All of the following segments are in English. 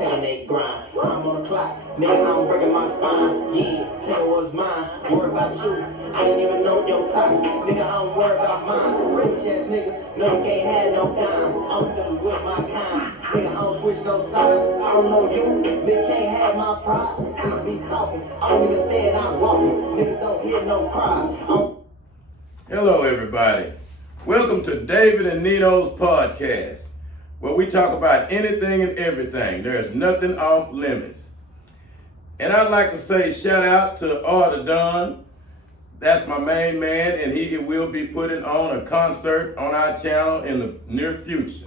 10-8 grind. I'm on the clock, nigga, I'm breaking my spine. Yeah, tell what's mine. Worry about you, I ain't even know your top. Nigga, I don't worry about mine. Rich ass nigga, no, you can't have no dime. I'm sitting with my kind. Nigga, I don't switch no sides. I don't know you, nigga can't have my prize. Niggas be talking, I don't even stand, I'm walking. Niggas don't hear no cries. Hello, everybody. Welcome to David and Nino's podcast, where we talk about anything and everything. There is nothing off limits. And I'd like to say shout out to Arthur Dunn. That's my main man, and he will be putting on a concert on our channel in the near future.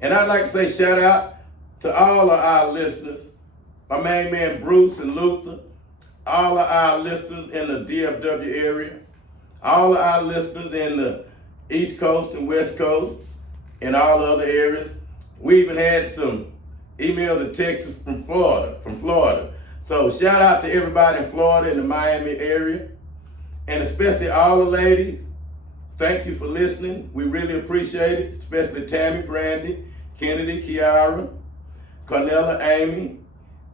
And I'd like to say shout out to all of our listeners, my main man Bruce and Luther, all of our listeners in the DFW area, all of our listeners in the East Coast and West Coast, and all the other areas. We even had some emails and texts from Florida. So shout out to everybody in Florida, in the Miami area, and especially all the ladies. Thank you for listening. We really appreciate it, especially Tammy, Brandy, Kennedy, Kiara, Cornella, Amy,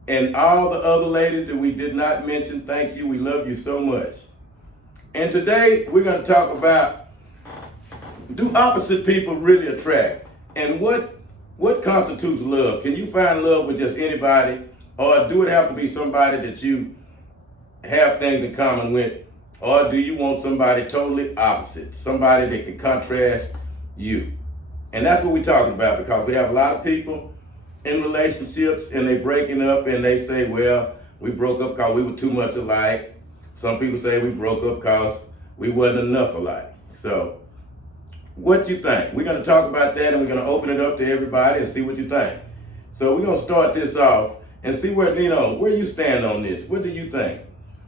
and all the other ladies that we did not mention. Thank you. We love you so much. And today we're going to talk about, do opposite people really attract? And what constitutes love? Can you find love with just anybody? Or do it have to be somebody that you have things in common with? Or do you want somebody totally opposite? Somebody that can contrast you? And that's what we're talking about, because we have a lot of people in relationships and they breaking up and they say, well, we broke up because we were too much alike. Some people say we broke up because we wasn't enough alike. So what you think? We're going to talk about that, and we're going to open it up to everybody and see what you think. So we're going to start this off and see where you stand on this. What do you think?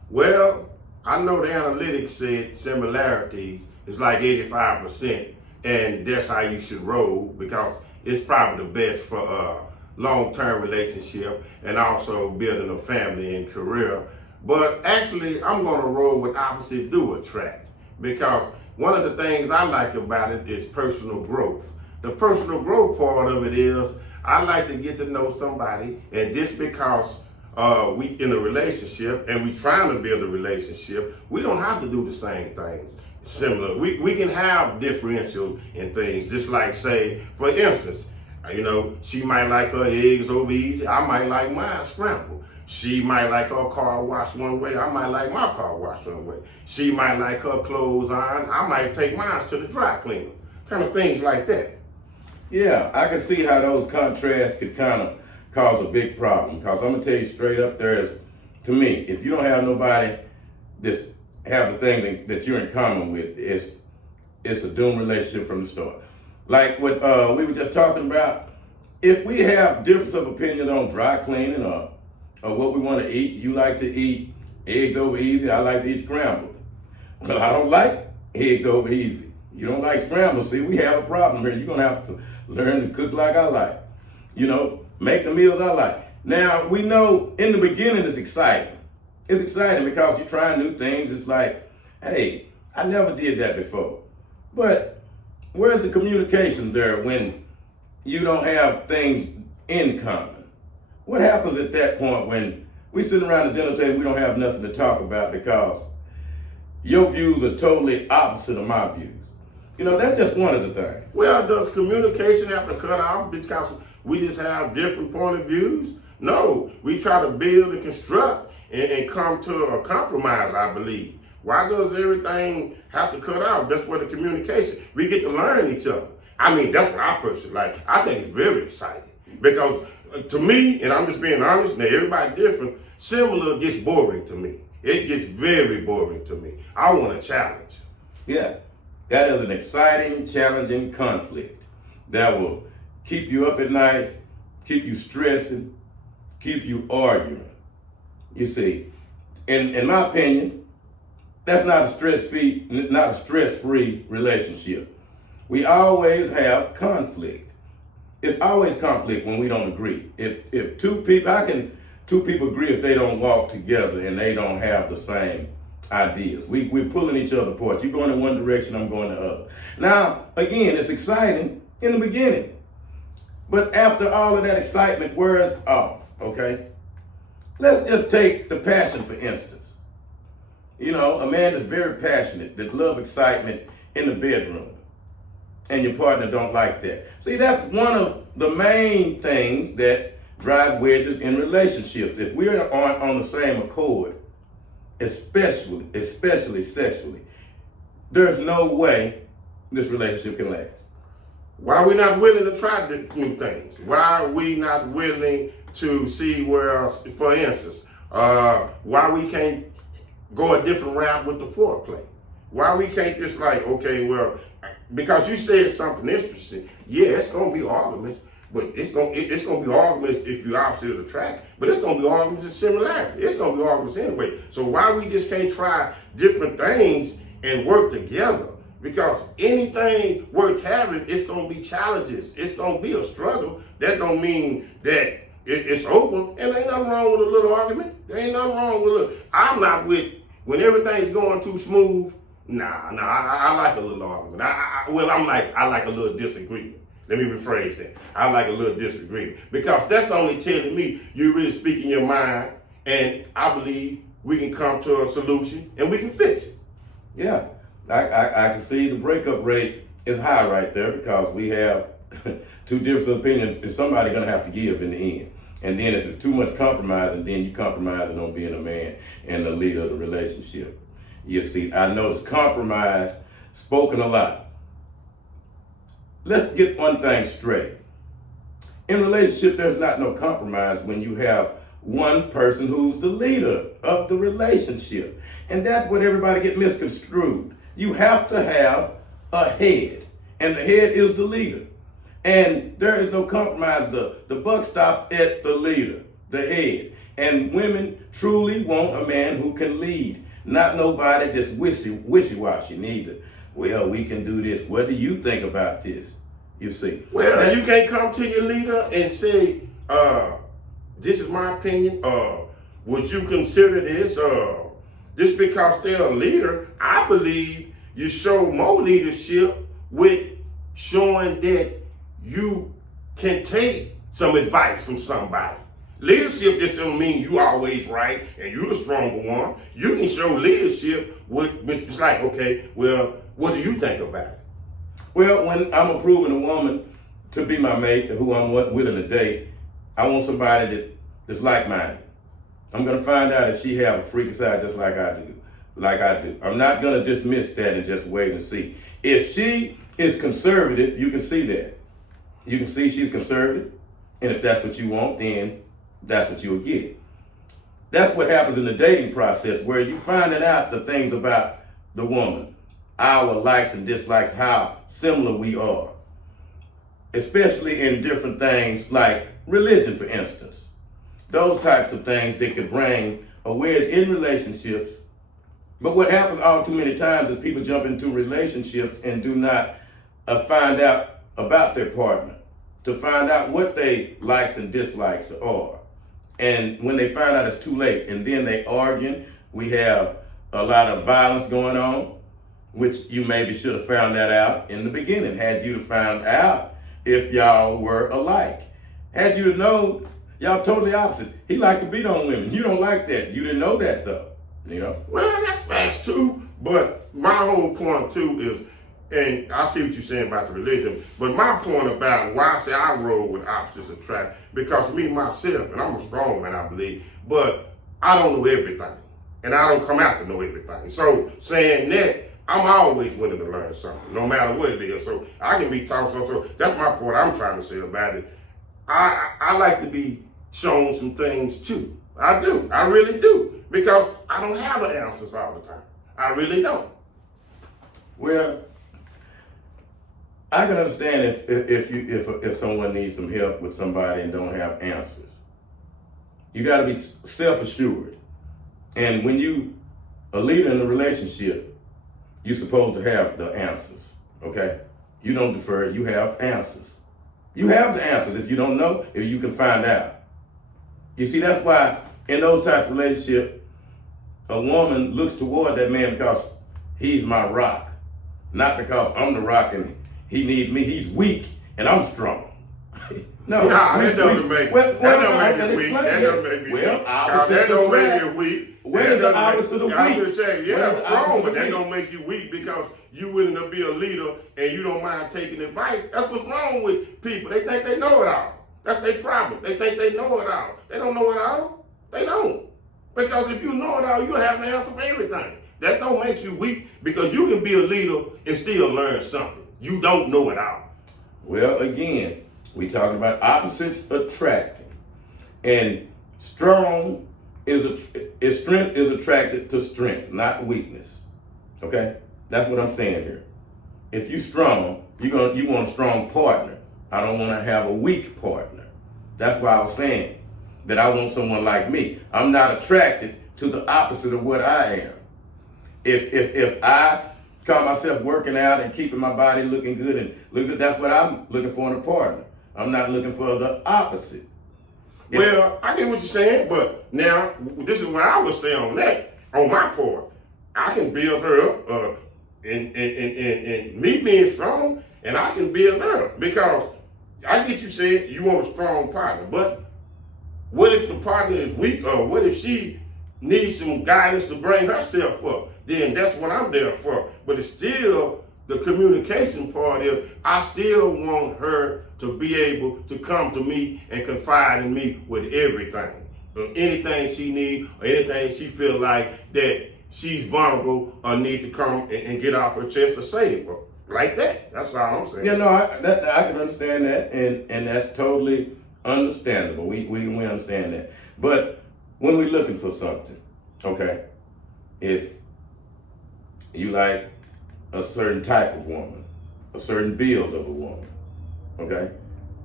Well, I know the analytics said similarities is like 85%, and that's how you should roll, because it's probably the best for a long-term relationship and also building a family and career. But actually, I'm going to roll with opposite do attract, because one of the things I like about it is personal growth. The personal growth part of it is I like to get to know somebody, and just because we in a relationship and we trying to build a relationship, we don't have to do the same things. Similar, we can have differential in things. Just like, say, for instance, she might like her eggs over easy. I might like mine scrambled. She might like her car washed one way. I might like my car washed one way. She might like her clothes ironed. I might take mine to the dry cleaner. Kind of things like that. Yeah, I can see how those contrasts could kind of cause a big problem. Because I'm going to tell you straight up, to me, if you don't have nobody that's have the thing that you're in common with, it's a doomed relationship from the start. Like what we were just talking about, if we have difference of opinion on dry cleaning or what we want to eat, you like to eat eggs over easy, I like to eat scrambled. Well, I don't like eggs over easy. You don't like scrambled, see, we have a problem here. You're going to have to learn to cook like I like. Make the meals I like. Now, we know in the beginning it's exciting. It's exciting because you're trying new things. It's like, hey, I never did that before. But where's the communication there when you don't have things in common? What happens at that point when we sit around the dinner table, we don't have nothing to talk about because your views are totally opposite of my views? That's just one of the things. Well, does communication have to cut off because we just have different point of views? No, we try to build and construct and come to a compromise, I believe. Why does everything have to cut off? That's where the communication, we get to learn each other. I mean, that's what I personally like. I think it's very exciting because to me, and I'm just being honest, now everybody different, similar gets boring to me. It gets very boring to me. I want a challenge. Yeah, that is an exciting, challenging conflict that will keep you up at night, keep you stressing, keep you arguing. You see, in my opinion, that's not a stress-free relationship. We always have conflict. It's always conflict when we don't agree. If two people, how can two people agree if they don't walk together and they don't have the same ideas? We're pulling each other apart. You're going in one direction, I'm going the other. Now, again, it's exciting in the beginning. But after all of that excitement wears off, okay? Let's just take the passion, for instance. You know, a man that's very passionate, that love excitement in the bedroom, and your partner don't like that. See, that's one of the main things that drive wedges in relationships. If we aren't on the same accord, especially sexually, there's no way this relationship can last. Why are we not willing to try new things? Why are we not willing to see where else, for instance, why we can't go a different route with the foreplay? Why we can't just like, okay, well, because you said something interesting. Yeah, it's gonna be arguments, but it's gonna be arguments if you're opposite attract, but it's gonna be arguments of similarity. It's gonna be arguments anyway. So why we just can't try different things and work together? Because anything worth having, it's gonna be challenges. It's gonna be a struggle. That don't mean that it's over. And ain't nothing wrong with a little argument. There ain't nothing wrong with a little. I'm not with when everything's going too smooth. I like a little argument. I like a little disagreement. Let me rephrase that. I like a little disagreement because that's only telling me you're really speaking your mind, and I believe we can come to a solution and we can fix it. Yeah. I can see the breakup rate is high right there because we have two different opinions, and somebody's going to have to give in the end. And then if it's too much compromising, then you compromising on being a man and the leader of the relationship. You see, I notice compromise spoken a lot. Let's get one thing straight. In relationship, there's not no compromise when you have one person who's the leader of the relationship. And that's what everybody get misconstrued. You have to have a head, and the head is the leader. And there is no compromise. The buck stops at the leader, the head. And women truly want a man who can lead, not nobody that's wishy-washy neither. Well, we can do this. What do you think about this? You see. Well, you can't come to your leader and say, this is my opinion. Would you consider this? Just because they're a leader, I believe you show more leadership with showing that you can take some advice from somebody. Leadership just doesn't mean you always right and you're the stronger one. You can show leadership with it's like, okay, well, what do you think about it? Well, when I'm approving a woman to be my mate, who I'm willing to date, I want somebody that's like-minded. I'm gonna find out if she have a freaky side just like I do. I'm not gonna dismiss that and just wait and see. If she is conservative, you can see that. You can see she's conservative, and if that's what you want, then that's what you'll get. That's what happens in the dating process, where you finding out the things about the woman, our likes and dislikes, how similar we are, especially in different things like religion, for instance. Those types of things that could bring a wedge in relationships. But what happens all too many times is people jump into relationships and do not find out about their partner, to find out what they likes and dislikes are. And when they find out, it's too late. And then they arguing. We have a lot of violence going on, which you maybe should have found that out in the beginning. Had you to find out if y'all were alike. Had you to know y'all totally opposite. He liked to beat on women. You don't like that. You didn't know that though. You know? Well, that's facts too. But my whole point too is, and I see what you're saying about the religion, but my point about why I say I roll with opposites attract, because me myself, and I'm a strong man, I believe, but I don't know everything. And I don't come out to know everything. So saying that, I'm always willing to learn something, no matter what it is. So I can be taught something. So that's my point I'm trying to say about it. I like to be shown some things too. I do. I really do. Because I don't have the answers all the time. I really don't. Well, I can understand if someone needs some help with somebody and don't have answers. You got to be self-assured. And when you a leader in a relationship, you're supposed to have the answers, okay? You don't defer, you have answers. You have the answers. If you don't know, if you can find out. You see, that's why in those types of relationships, a woman looks toward that man because he's my rock. Not because I'm the rock and he needs me. He's weak and I'm strong. No, that doesn't make it weak. That doesn't make me weak. Well, that don't make you weak. Where is the opposite of weak? I'm just saying, yeah, strong, but that don't make you weak because you willing to be a leader and you don't mind taking advice. That's what's wrong with people. They think they know it all. That's their problem. They think they know it all. They don't know it all. They don't. Because if you know it all, you have an answer for everything. That don't make you weak because you can be a leader and still learn something. You don't know it all. Well, again, we talking about opposites attracting. And strength is attracted to strength, not weakness. Okay? That's what I'm saying here. If you strong, you want a strong partner. I don't want to have a weak partner. That's why I was saying that I want someone like me. I'm not attracted to the opposite of what I am. If I call myself working out and keeping my body looking good and look good, that's what I'm looking for in a partner. I'm not looking for the opposite. Well, I get what you're saying, but now this is what I would say on that. On my part, I can build her up in me being strong, and I can build her up because I get you saying you want a strong partner, but what if the partner is weak, or what if she needs some guidance to bring herself up? Then that's what I'm there for. But it's still the communication part is I still want her to be able to come to me and confide in me with everything. Anything she needs or anything she feel like that she's vulnerable or need to come and get off her chest or say it. Like that. That's all I'm saying. Yeah, no, I can understand that, and that's totally understandable. We understand that. But when we're looking for something, okay, if you like a certain type of woman, a certain build of a woman, okay,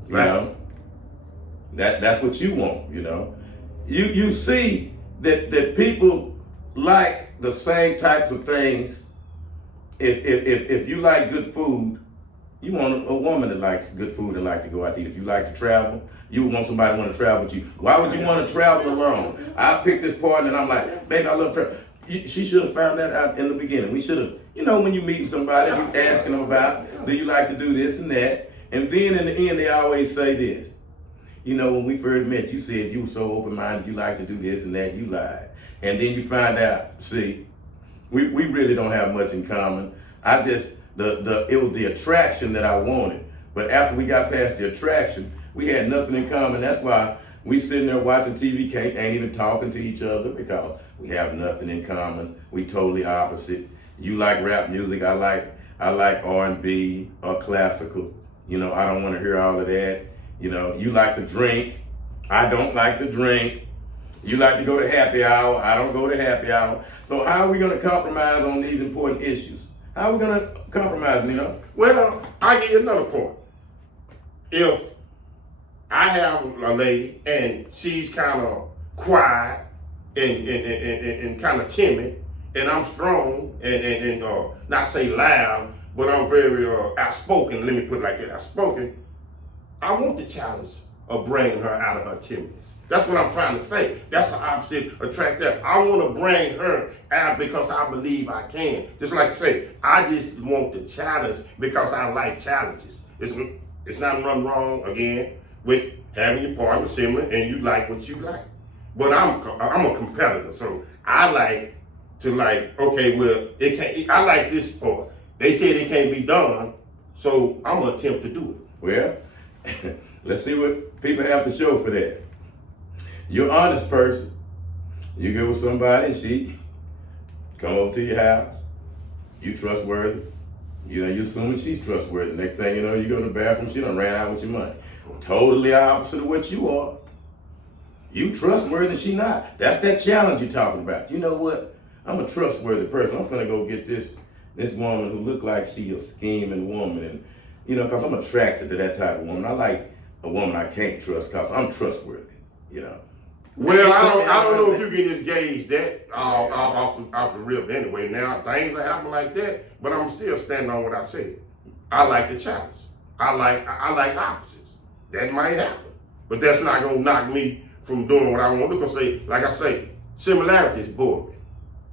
you know, that's what you want, you know. You see that people like the same types of things. If you like good food, you want a woman that likes good food and like to go out to eat. If you like to travel, you want somebody to want to travel with you. Why would you want to travel alone? I picked this partner and I'm like, baby, I love travel. She should have found that out in the beginning. We should have, you know, when you meeting somebody, you asking them about, do you like to do this and that? And then in the end, they always say this. You know, when we first met, you said you were so open-minded, you like to do this and that, you lied. And then you find out, see, we really don't have much in common. It was the attraction that I wanted. But after we got past the attraction, we had nothing in common. That's why we sitting there watching TV, ain't even talking to each other because we have nothing in common. We totally opposite. You like rap music, I like R&B or classical. You know, I don't want to hear all of that. You know, you like to drink, I don't like to drink. You like to go to happy hour, I don't go to happy hour. So how are we going to compromise on these important issues? How are we going to compromise, Nino? Well, I give you another point. If I have a lady and she's kind of quiet and kind of timid, and I'm strong and not say loud, but I'm very outspoken. Let me put it like that, outspoken. I want the challenge of bringing her out of her timidness. That's what I'm trying to say. That's the opposite attract that. I want to bring her out because I believe I can. Just like I say, I just want the challenge because I like challenges. It's not nothing wrong, again, with having your partner similar and you like what you like. But I'm a competitor, so I like to okay, well, I like this part. They said it can't be done, so I'm gonna attempt to do it. Well, let's see what people have to show for that. You're an honest person. You get with somebody and she come over to your house. You trustworthy. You know, you're assuming she's trustworthy. Next thing you know, you go to the bathroom, she done ran out with your money. Totally opposite of what you are. You trustworthy, she not. That's that challenge you're talking about. You know what? I'm a trustworthy person. I'm finna go get this woman who look like she a scheming woman. And, you know, because I'm attracted to that type of woman. I like a woman I can't trust because I'm trustworthy, you know. Well, I don't know if you can just gauge that off the rip anyway. Now, things that happen like that, but I'm still standing on what I said. I like the challenge. I like opposites. That might happen. But that's not going to knock me from doing what I want to. Because, like I say, similarity is boring.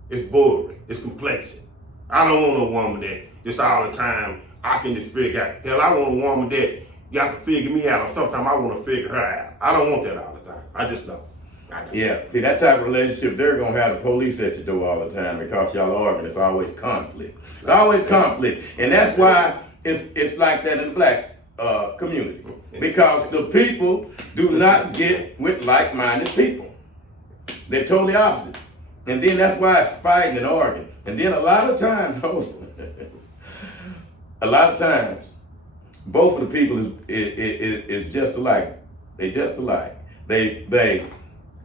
It's boring. It's complacent. I don't want no woman that just all the time I can just figure out. Hell, I want a woman that you have to figure me out, or sometimes I want to figure her out. I don't want that all the time. I just don't. Yeah, see, that type of relationship, they're going to have the police at your door all the time because y'all arguing. It's always conflict. It's always conflict. And that's why it's like that in the black community. Because the people do not get with like-minded people. They're totally opposite. And then that's why it's fighting and arguing. And then a lot of times, both of the people is just alike. They just alike. They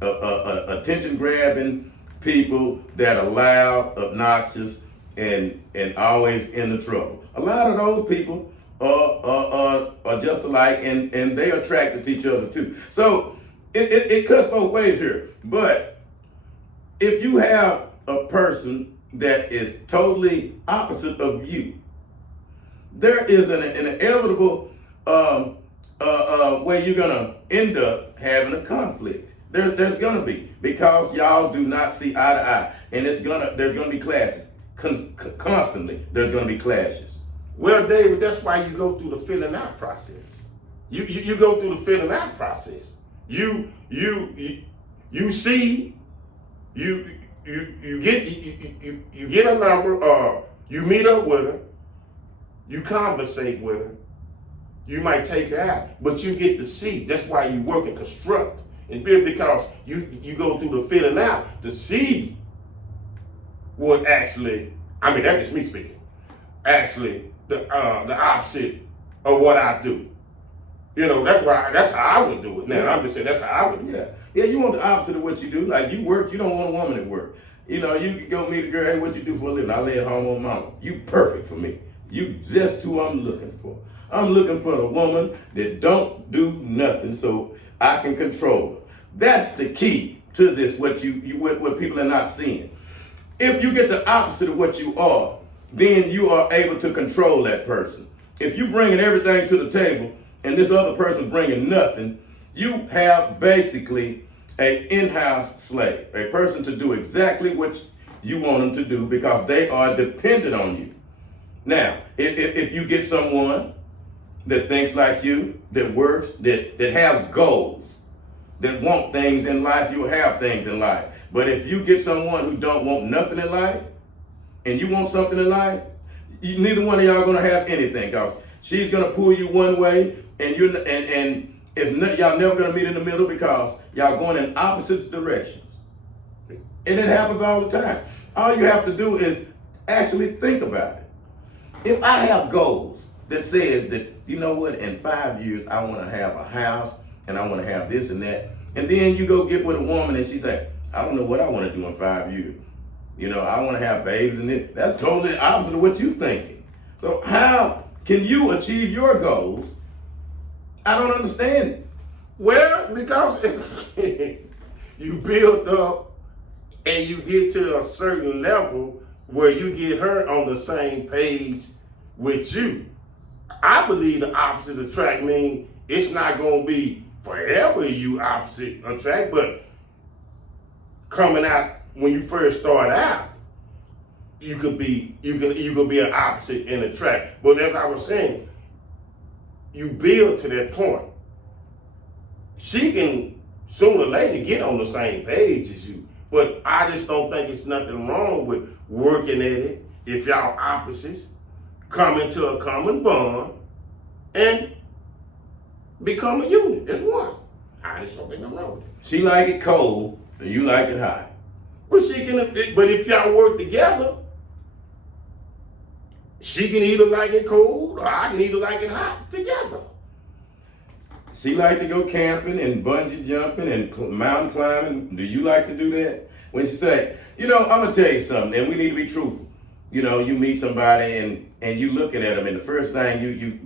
attention grabbing people that are loud, obnoxious, and always in the trouble. A lot of those people are just alike, and they are attracted to each other too. So it cuts both ways here. But if you have a person that is totally opposite of you, there is an inevitable way you're gonna end up having a conflict. There's gonna be, because y'all do not see eye to eye, and there's gonna be clashes constantly. There's gonna be clashes. Well, David, that's why you go through the filling out process. You go through the filling out process. You see, you get a number, you meet up with her, you conversate with her, you might take her out, but you get to see. That's why you work and construct. And because you go through the filling out to see what actually, I mean, that's just me speaking, actually the opposite of what I do. You know, that's how I would do it. Now, I'm just saying that's how I would do it. Yeah, you want the opposite of what you do. Like, you work, you don't want a woman at work. You know, you can go meet a girl, hey, what you do for a living? I lay at home with mama. You perfect for me. You just who I'm looking for. I'm looking for the woman that don't do nothing so I can control her. That's the key to this, what people are not seeing. If you get the opposite of what you are, then you are able to control that person. If you bringing everything to the table and this other person bringing nothing, you have basically an in-house slave, a person to do exactly what you want them to do because they are dependent on you. Now, if you get someone that thinks like you, that works, that has goals, that want things in life, you'll have things in life. But if you get someone who don't want nothing in life, and you want something in life, neither one of y'all gonna have anything, because she's gonna pull you one way, and y'all never gonna meet in the middle because y'all going in opposite directions. And it happens all the time. All you have to do is actually think about it. If I have goals that says that, you know what, in 5 years I want to have a house and I want to have this and that, and then you go get with a woman and she say, I don't know what I want to do in 5 years. You know, I want to have babies and this. That's totally opposite of what you're thinking. So how can you achieve your goals? I don't understand it. Well, because you build up and you get to a certain level where you get her on the same page with you. I believe the opposite attract means it's not going to be forever you opposite attract, but coming out when you first start out, you could be an opposite and attract. But as I was saying, you build to that point. She can sooner or later get on the same page as you, but I just don't think it's nothing wrong with working at it if y'all opposites coming to a common bond and become a unit as one. I just don't think I'm wrong with it. She like it cold and you like it hot. But but if y'all work together, she can either like it cold or I can either like it hot together. She like to go camping and bungee jumping and mountain climbing. Do you like to do that? When she say, you know, I'm gonna tell you something, and we need to be truthful. You know, you meet somebody and you looking at them, and the first thing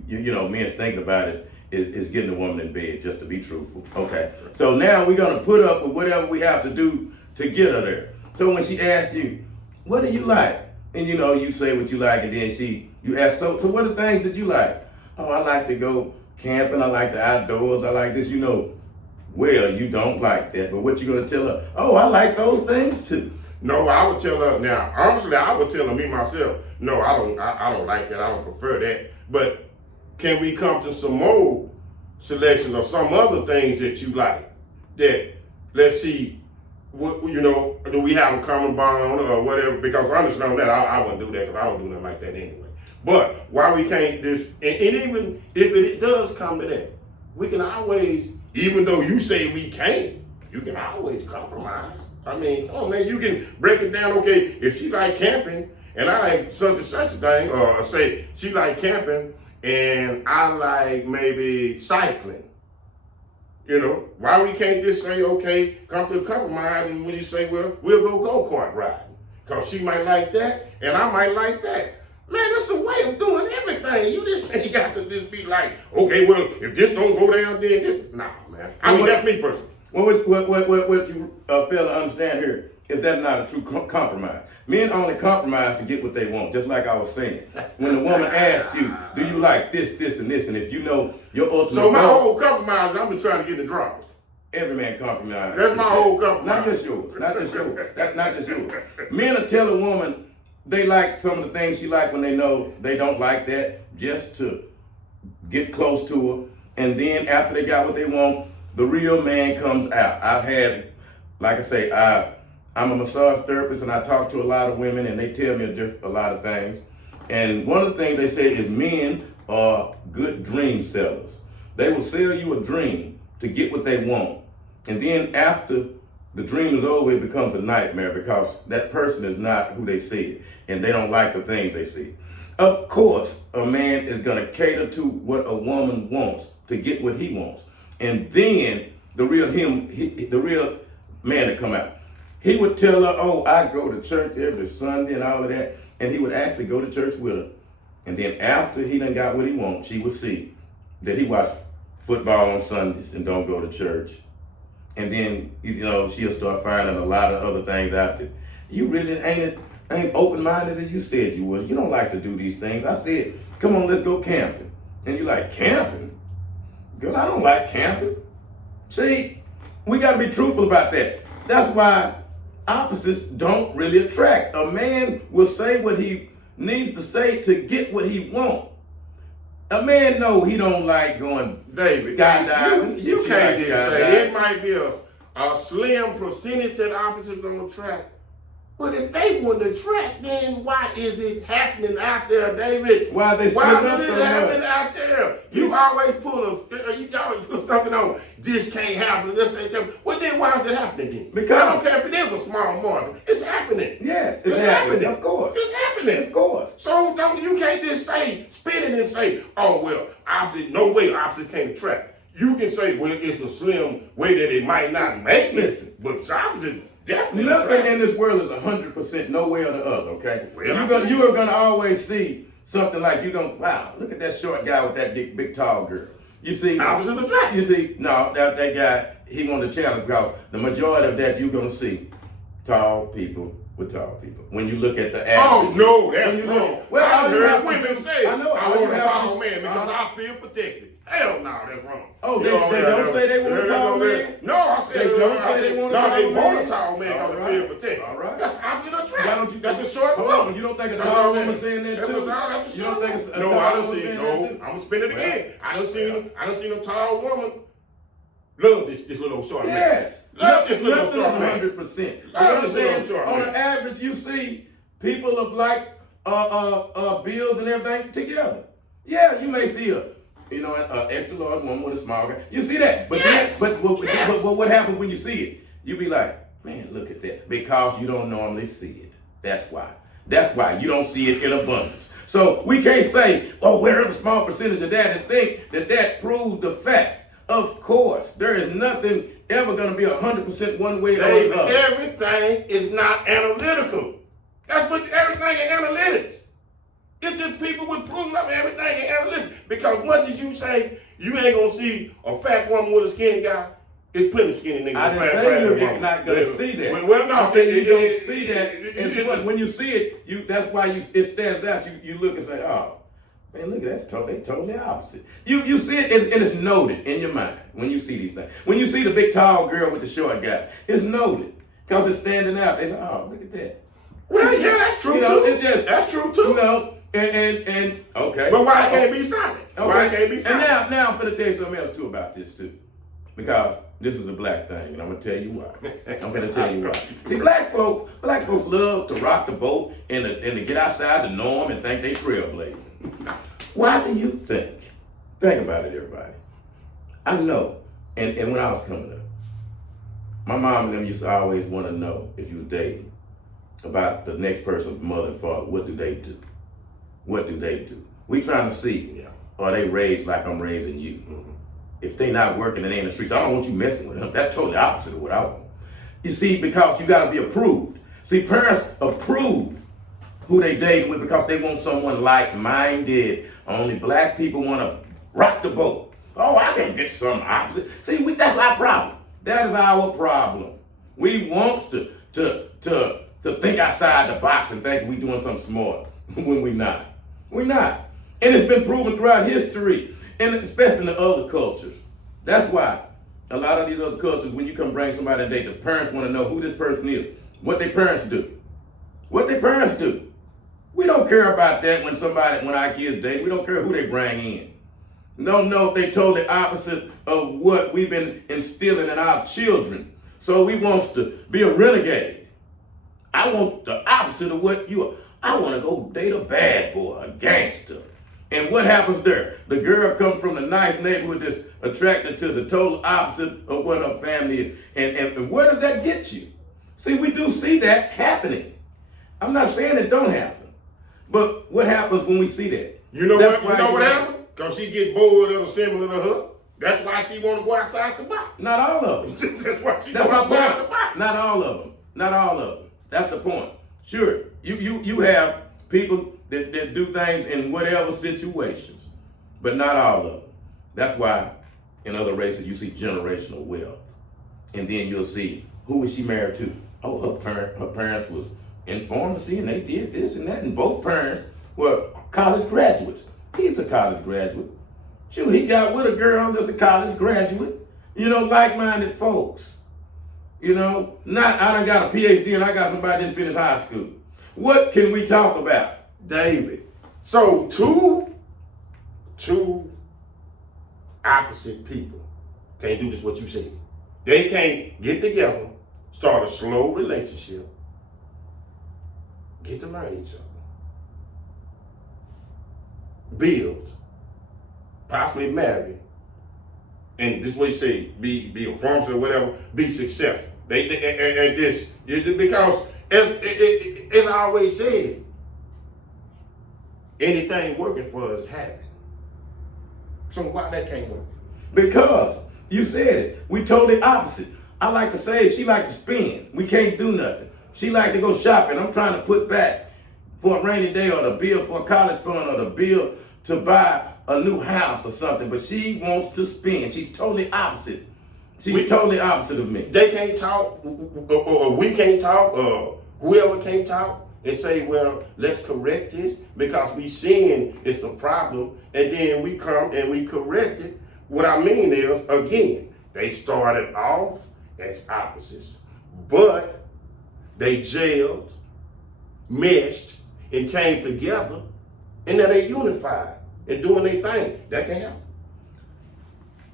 you know, men's thinking about is getting a woman in bed, just to be truthful. Okay. So now we're gonna put up with whatever we have to do to get her there. So when she asks you, what do you like? And you know, you say what you like, and then you ask, so what are the things that you like? Oh, I like to go camping, I like the outdoors, I like this, you know. Well, you don't like that, but what you gonna tell her? Oh, I like those things too. No, I would tell her, now, honestly, I would tell her, me myself, no, I don't like that, I don't prefer that. But can we come to some more selections or some other things that you like. That let's see, what do we have a common bond or whatever? Because honestly on that, I wouldn't do that because I don't do nothing like that anyway. But why we can't just, and even if it does come to that, we can always, even though you say we can't, you can always compromise. I mean, come on, man, you can break it down. Okay, if she like camping and I like such and such a thing, or say she like camping and I like maybe cycling. Why we can't just say, okay, come to a compromise, and when you say, well, we'll go-kart riding. Because she might like that and I might like that. Man, that's a way of doing everything. You just ain't got to just be like, okay, well, if this don't go down, then this. Nah, man. I mean, that's me personally. Well, what you fail to understand here is that's not a true compromise. Men only compromise to get what they want, just like I was saying. When the woman asks you, do you like this, this, and this, and if you know your ultimate So my goal, whole compromise, I'm just trying to get the drawers. every man compromise. That's my whole compromise. Not just yours. Not just yours. Not just yours. Men will tell a woman they like some of the things she like when they know they don't like that, just to get close to her. And then after they got what they want, the real man comes out. I've had, like I say, I'm a massage therapist and I talk to a lot of women and they tell me a lot of things. And one of the things they say is men are good dream sellers. They will sell you a dream to get what they want. And then after the dream is over, it becomes a nightmare because that person is not who they see and they don't like the things they see. Of course, a man is going to cater to what a woman wants to get what he wants. And then the real man to come out. He would tell her, oh, I go to church every Sunday and all of that. And he would actually go to church with her. And then after he done got what he wants, she would see that he watch football on Sundays and don't go to church. And then, she'll start finding a lot of other things out there. You really ain't open-minded as you said you was. You don't like to do these things. I said, come on, let's go camping. And you're like, camping? Girl, I don't like camping. See, we got to be truthful about that. That's why opposites don't really attract. A man will say what he needs to say to get what he wants. A man know he don't like going David, skydiving. You can't just say it might be a slim percentage that opposites don't attract. But if they wouldn't attract, then why is it happening out there, David? Why is it happening out there? You always you always put something on. This can't happen. This ain't happen. Well, then why is it happening then? Because I don't care if it is a small margin. It's happening. Yes, it's happening. Of course, it's happening. Of course. So you can't just spin it and say, oh well, no way opposites can't attract. You can say, well, it's a slim way that it might not make it, but opposites. Definitely. Nothing in this world is 100% no way or the other, okay? Well, you are going to always see something like wow, look at that short guy with that big tall girl. You see, opposites attract. You see, no, that guy, he wanted to challenge because the majority of that you're going to see tall people with tall people. When you look at the average. Oh, no, that's wrong. Well, I heard women say, I know, I want a tall man because I feel protected. Hell no, that's wrong. Oh, they don't say they want a tall man? No, I said they don't say they want a tall man. No, they want a tall man because they feel protected. All right. That's opposite attract. Why don't you? That's a short woman. You don't think a tall woman saying that too? That's a you don't think it's a no, tall I don't woman see it. saying No, that too? I'm gonna spin it again. I don't see a tall woman love this little short man. Yes. Love this little Nothing short man. 100%. Love this little short on man. an average, you see people of like builds and everything together. Yeah, you may see an extra large woman with a small guy. You see that, but yes. but what happens when you see it? You be like, man, look at that, because you don't normally see it. That's why you don't see it in abundance. So we can't say, oh, where's a small percentage of that, and think that proves the fact. Of course, there is nothing ever going to be 100% one way or the other. Everything is not analytical. That's what everything in analytics. It's just people with proving up everything in analytics. Because much as you say, you ain't going to see a fat woman with a skinny guy, there's plenty of skinny niggas. I didn't say you're not going to see that. Well, no, I think you don't see that. When you see it, that's why it stands out. You look and say, oh, man, look, they totally opposite. You see it, and it's noted in your mind when you see these things. When you see the big tall girl with the short guy, it's noted because it's standing out. They say, oh, look at that. Well, yeah, that's true too. That's true too. And okay. But why it can't be solid? Okay. Why it can't be solid? And now I'm gonna tell you something else too about this too. Because this is a black thing, and I'm gonna tell you why. See, black folks love to rock the boat and to get outside the norm and think they trailblazing. Why do you think? Think about it, everybody. I know, and when I was coming up, my mom and them used to always want to know if you were dating about the next person's mother and father. What do they do? What do they do? We trying to see, are they raised like I'm raising you? Mm-hmm. If they not working and they in the streets, I don't want you messing with them. That's totally opposite of what I want. You see, because you got to be approved. See, parents approve who they dating with because they want someone like-minded. Only black people want to rock the boat. Oh, I can get some opposite. See, that's our problem. That is our problem. We want to think outside the box and think we doing something smart when we're not. We're not. And it's been proven throughout history, and especially in the other cultures. That's why a lot of these other cultures, when you come bring somebody to date, the parents want to know who this person is, what their parents do. What their parents do. We don't care about that when our kids date. We don't care who they bring in. We don't know if they told the opposite of what we've been instilling in our children. So we want to be a renegade. I want the opposite of what you are. I want to go date a bad boy, a gangster. And what happens there? The girl comes from a nice neighborhood that's attracted to the total opposite of what her family is. And where does that get you? See, we do see that happening. I'm not saying it don't happen. But what happens when we see that? You know what happens? Because she get bored of similar to her. That's why she want to go outside the box. Not all of them. That's why she That's want to my go out point. the box. Not all of them. Not all of them. That's the point. Sure, you have people that do things in whatever situations, but not all of them. That's why in other races you see generational wealth. And then you'll see, who was she married to? Oh, her parents was in pharmacy and they did this and that, and both parents were college graduates. He's a college graduate. Shoot, he got with a girl that's a college graduate. You know, like-minded folks. You know, not I done got a PhD and I got somebody that didn't finish high school. What can we talk about? David. So two opposite people can't do just what you said. They can't get together, start a slow relationship, get to learn each other, build, possibly marry, and this is what you say, be a pharmacist or whatever, be successful. They this because as I always said, anything working for us having. So why that can't work? Because you said it. We totally opposite. I like to save. She like to spend. We can't do nothing. She like to go shopping. I'm trying to put back for a rainy day or the bill for a college fund or the bill to buy a new house or something. But she wants to spend. She's totally opposite. She's totally opposite of me. They can't talk, or we can't talk, or whoever can't talk and say, well, let's correct this because we seeing it's a problem, and then we come and we correct it. What I mean is, again, they started off as opposites, but they gelled, meshed, and came together, and now they unified and doing their thing. That can happen.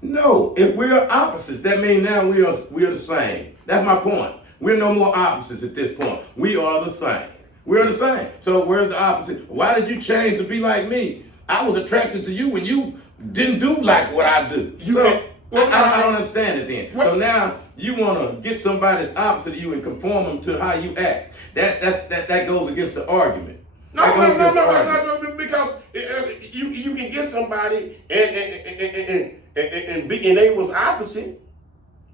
No, if we're opposites, that means now we are the same. That's my point. We're no more opposites at this point. We are the same. We're the same. So where's the opposite? Why did you change to be like me? I was attracted to you when you didn't do like what I do. I don't understand it then. What? So now you want to get somebody that's opposite of you and conform them to how you act. That goes against the argument. No, because you can get somebody and they was opposite.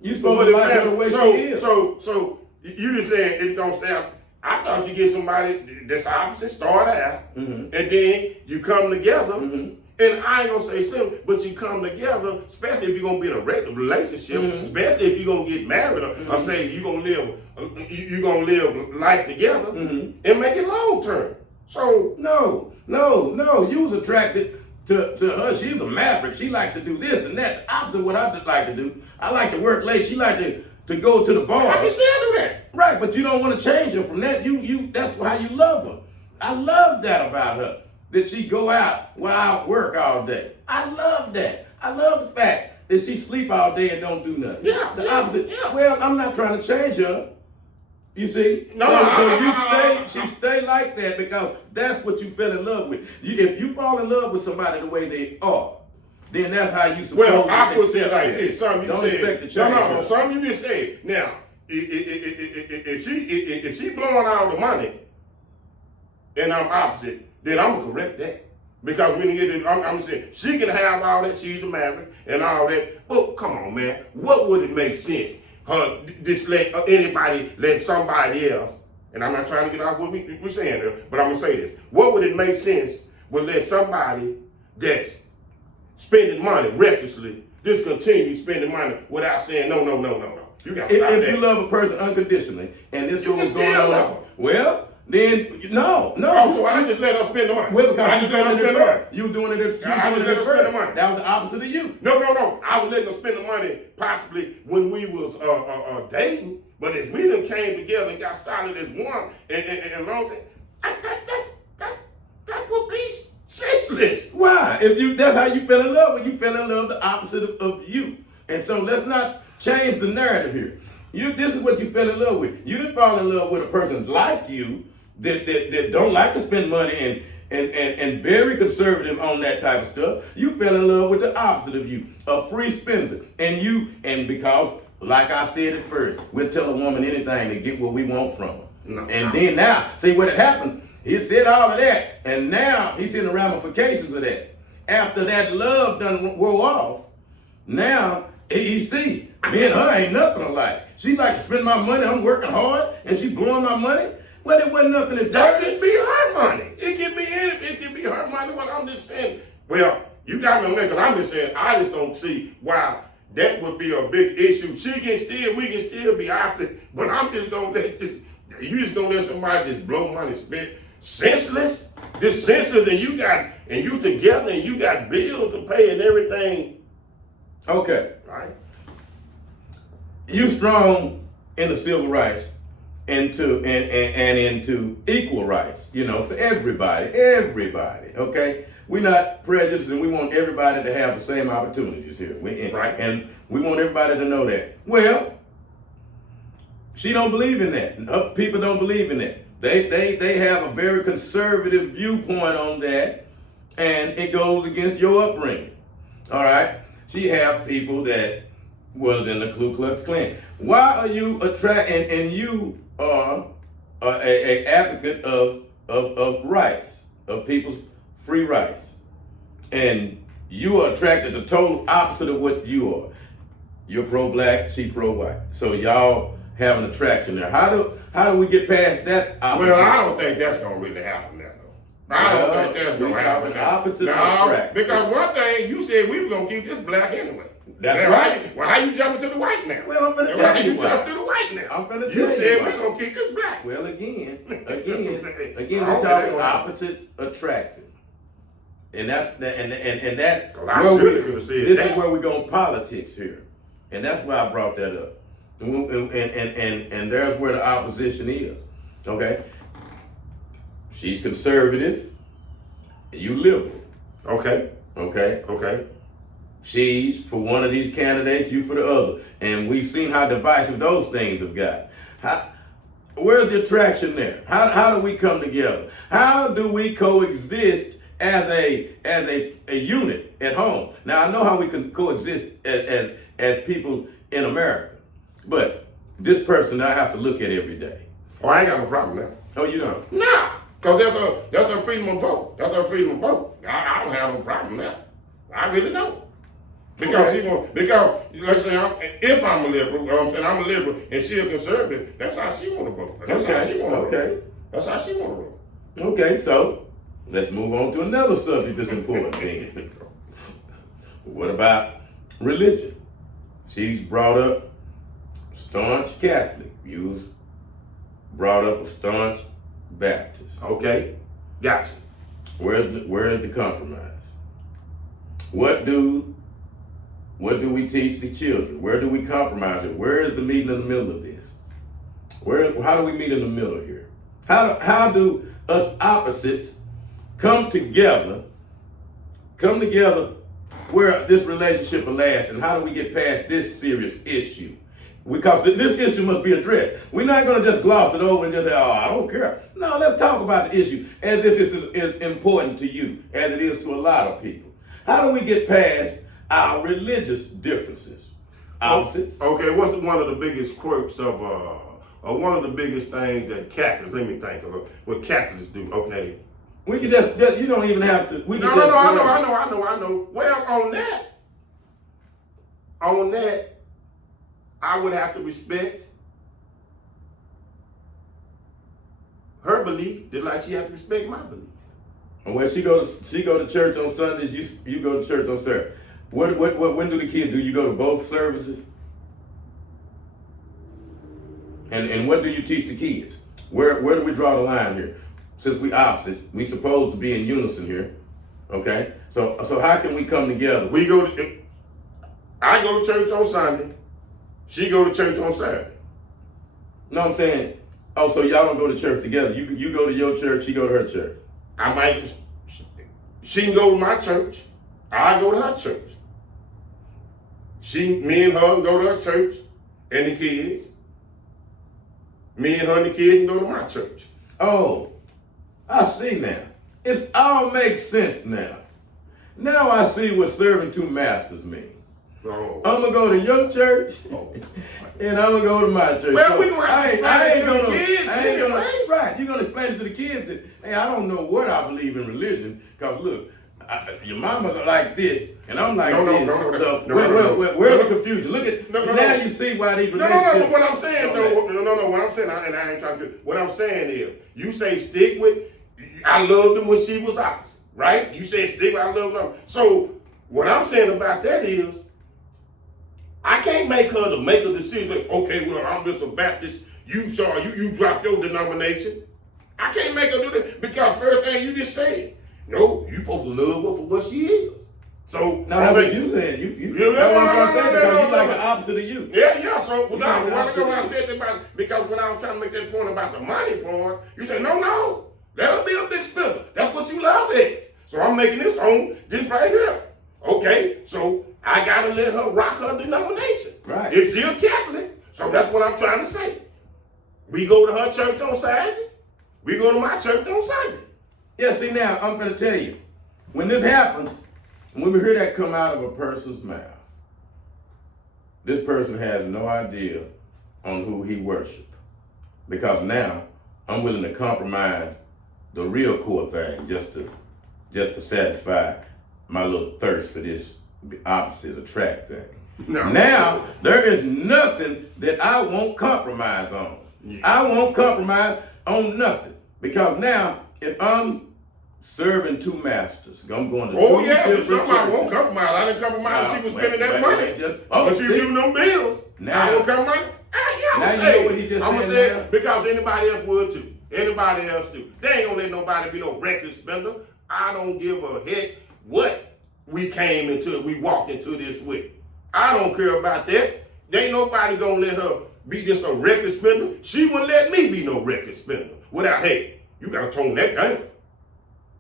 You supposed to like her the way she is. So you just saying it's gonna stay out. I thought you get somebody that's opposite, start out, and then you come together. And I ain't gonna say simple, but you come together, especially if you're gonna be in a regular relationship, especially if you're gonna get married, or say you're gonna live life together and make it long term. So no, you was attracted to her. She's a maverick. She like to do this and that. The opposite of what I like to do. I like to work late. She like to go to the bar. I can still do that. Right, but you don't want to change her from that. That's how you love her. I love that about her. that she go out while I work all day. I love that. I love the fact that she sleep all day and don't do nothing. Yeah, The yeah, opposite. yeah. Well, I'm not trying to change her. You see? No, She stay like that because that's what you fell in love with. If you fall in love with somebody the way they are, then that's how you supposed well, to I put it accept like that. this. Something you Don't said. expect to change No, her. something you just said. Now, if she blowing all the money, and I'm opposite, then I'm gonna correct that. Because when you get it, I'm saying she can have all that. She's a maverick and all that. But come on, man, what would it make sense? Her just let anybody let somebody else. And I'm not trying to get out what we're saying there, but I'm gonna say this. What would it make sense would let somebody that's spending money recklessly just continue spending money without saying no. You got to stop that. If you love a person unconditionally, and this You was can going still on, love her. well, then no. Oh, so I just let her spend the money. Well, because I just let her spend the money. you doing it at I just let her spend the money. That was the opposite of you. No. I was letting her spend the money possibly when we was dating, but as we done came together and got solid as one and long thing, that would be senseless. Why? That's how you fell in love. When you fell in love, the opposite of you. And so let's not change the narrative here. This is what you fell in love with. You didn't fall in love with a person like you that don't like to spend money and very conservative on that type of stuff. You fell in love with the opposite of you, a free spender. And because, like I said at first, we'll tell a woman anything to get what we want from her. Then now, see what had happened? He said all of that, and now he's seeing the ramifications of that. After that love done wore off, now he see, me and her ain't nothing alike. She like to spend my money, I'm working hard, and she blowing my money. Well, it wasn't nothing at That first. could be her money. It could be her money. What I'm just saying. Well, you got me on that because I'm just saying I just don't see why that would be a big issue. We can still be out there, but I'm just gonna you just gonna let somebody just blow money, spend senseless, just senseless, and you together and you got bills to pay and everything. Okay. Right. You strong in the civil rights into equal rights, for everybody, okay? We're not prejudiced and we want everybody to have the same opportunities here. Right. And we want everybody to know that. Well, she don't believe in that. Other people don't believe in that. They have a very conservative viewpoint on that, and it goes against your upbringing. All right? She have people that was in the Ku Klux Klan. Why are you and you are a advocate of rights, of people's free rights, and you are attracted to the total opposite of what you are. You're pro-black, she pro-white. So y'all have an attraction there. How do we get past that opposite? Well, I don't think that's gonna really happen there, though. I don't think that's gonna happen there. Opposite no, because one thing you said we were gonna keep this black anyway. That's now, right. Well, how you jumping to the white now? Well, I'm finna now, tell how you you why. jump to the white now? I'm finna tell you you said why. we're gonna keep this black. Well, again, I we're talking opposites attracted. And that's this is where we're going politics here. And that's why I brought that up. And there's where the opposition is. Okay? She's conservative. You liberal. Okay? She's for one of these candidates, you for the other. And we've seen how divisive those things have got. Where's the attraction there? How do we come together? How do we coexist as a unit at home? Now, I know how we can coexist as people in America, but this person I have to look at every day. Oh, I ain't got no problem there. Oh, you don't? Nah, because that's her freedom of vote. That's her freedom of vote. I don't have no problem there. I really don't. Because let's say if I'm a liberal, I'm a liberal and she's a conservative, that's how she want to vote. That's how she want to vote. That's how she want to vote. Okay, so let's move on to another subject that's important then. What about religion? She's brought up staunch Catholic. You was brought up a staunch Baptist. Okay, gotcha. Where's the compromise? What do we teach the children? Where do we compromise it? Where is the meeting in the middle of this? How do we meet in the middle here? How do us opposites come together where this relationship will last, and how do we get past this serious issue? Because this issue must be addressed. We're not going to just gloss it over and just say, oh, I don't care. No, let's talk about the issue as if it's as important to you as it is to a lot of people. How do we get past our religious differences? Opposites? Okay, what's one of the biggest quirks of, or one of the biggest things that Catholics, let me think of what Catholics do, okay? We can just you don't even have to. No, I know. Well, on that, I would have to respect her belief, just like she has to respect my belief. And when she go to church on Sundays, you go to church on Saturday. When do the kids do? You go to both services? And what do you teach the kids? Where do we draw the line here? Since we opposites, we supposed to be in unison here. Okay? So how can we come together? I go to church on Sunday. She go to church on Saturday. No, I'm saying, oh, so y'all don't go to church together. You go to your church, she go to her church. She can go to my church. I go to her church. Me and her go to her church, and the kids. Me and her and the kids can go to my church. Oh, I see now. It all makes sense now. Now I see what serving two masters means. Oh. I'm gonna go to your church, and I'm gonna go to my church. Well, we gonna have to explain it to the kids anyway. Right, you're gonna explain it to the kids that, hey, I don't know what I believe in religion, because look, your mama's like this, and I'm like this. So where's the confusion? Look at now. You see why these relationships. No. What I'm saying, what I'm saying, and I ain't trying to. What I'm saying is, you say stick with. I loved him when she was opposite, right? You say stick with. I loved her. So what I'm saying about that is, I can't make her to make a decision. Like, okay, well, I'm just a Baptist. You drop your denomination. I can't make her do that because first thing you just said. No, you supposed to love her for what she is. So now that's what you said. You that's what I'm saying, because you like the opposite of you. Yeah. So when I said that about, because when I was trying to make that point about the money part, you said no, let her be a big spender. That's what you love is. So I'm making this on this right here. Okay, so I gotta let her rock her denomination. Right. If she's a Catholic, so that's what I'm trying to say. We go to her church on Saturday. We go to my church on Sunday. Yeah, see now, I'm going to tell you, when this happens, when we hear that come out of a person's mouth, this person has no idea on who he worships. Because now, I'm willing to compromise the real core thing just to satisfy my little thirst for this opposite attract thing. No. Now, there is nothing that I won't compromise on. Yes. I won't compromise on nothing. Because now, if I'm serving two masters, I'm going to two different churches. I won't compromise. I didn't compromise when she was spending that money. But she was giving them bills. Now, I won't compromise. I'm gonna say it because anybody else would too. Anybody else too. They ain't gonna let nobody be no reckless spender. I don't give a heck what we came into, we walked into this with. I don't care about that. There ain't nobody gonna let her be just a reckless spender. She wouldn't let me be no reckless spender. Without, hey, you gotta tone that down.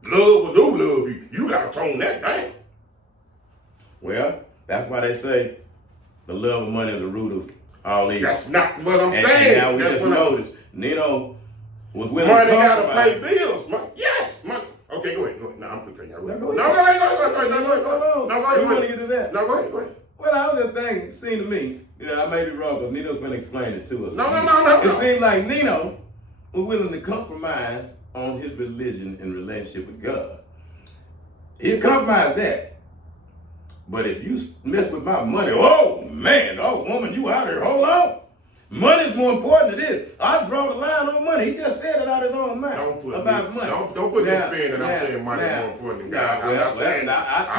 Love or no love you gotta tone that down. Well, that's why they say the love of money is the root of all evil. That's not what I'm saying. And now we just noticed Nino was willing money to gotta pay bills. Yes, money. Okay, go ahead. No, I'm cooking. Go ahead. No, go ahead. We want to get to that. No, go ahead. Well, I was just thinking, it seemed to me, I may be wrong, but Nino's going to explain it to us. No. It seemed like Nino was willing to compromise on his religion and relationship with God. He'll compromise that. But if you mess with my money, oh man, oh woman, you out here, hold on. Money's more important than this. I draw the line on money. He just said it out of his own mouth about money. Don't put that spin that I'm saying money is more important than God. I'm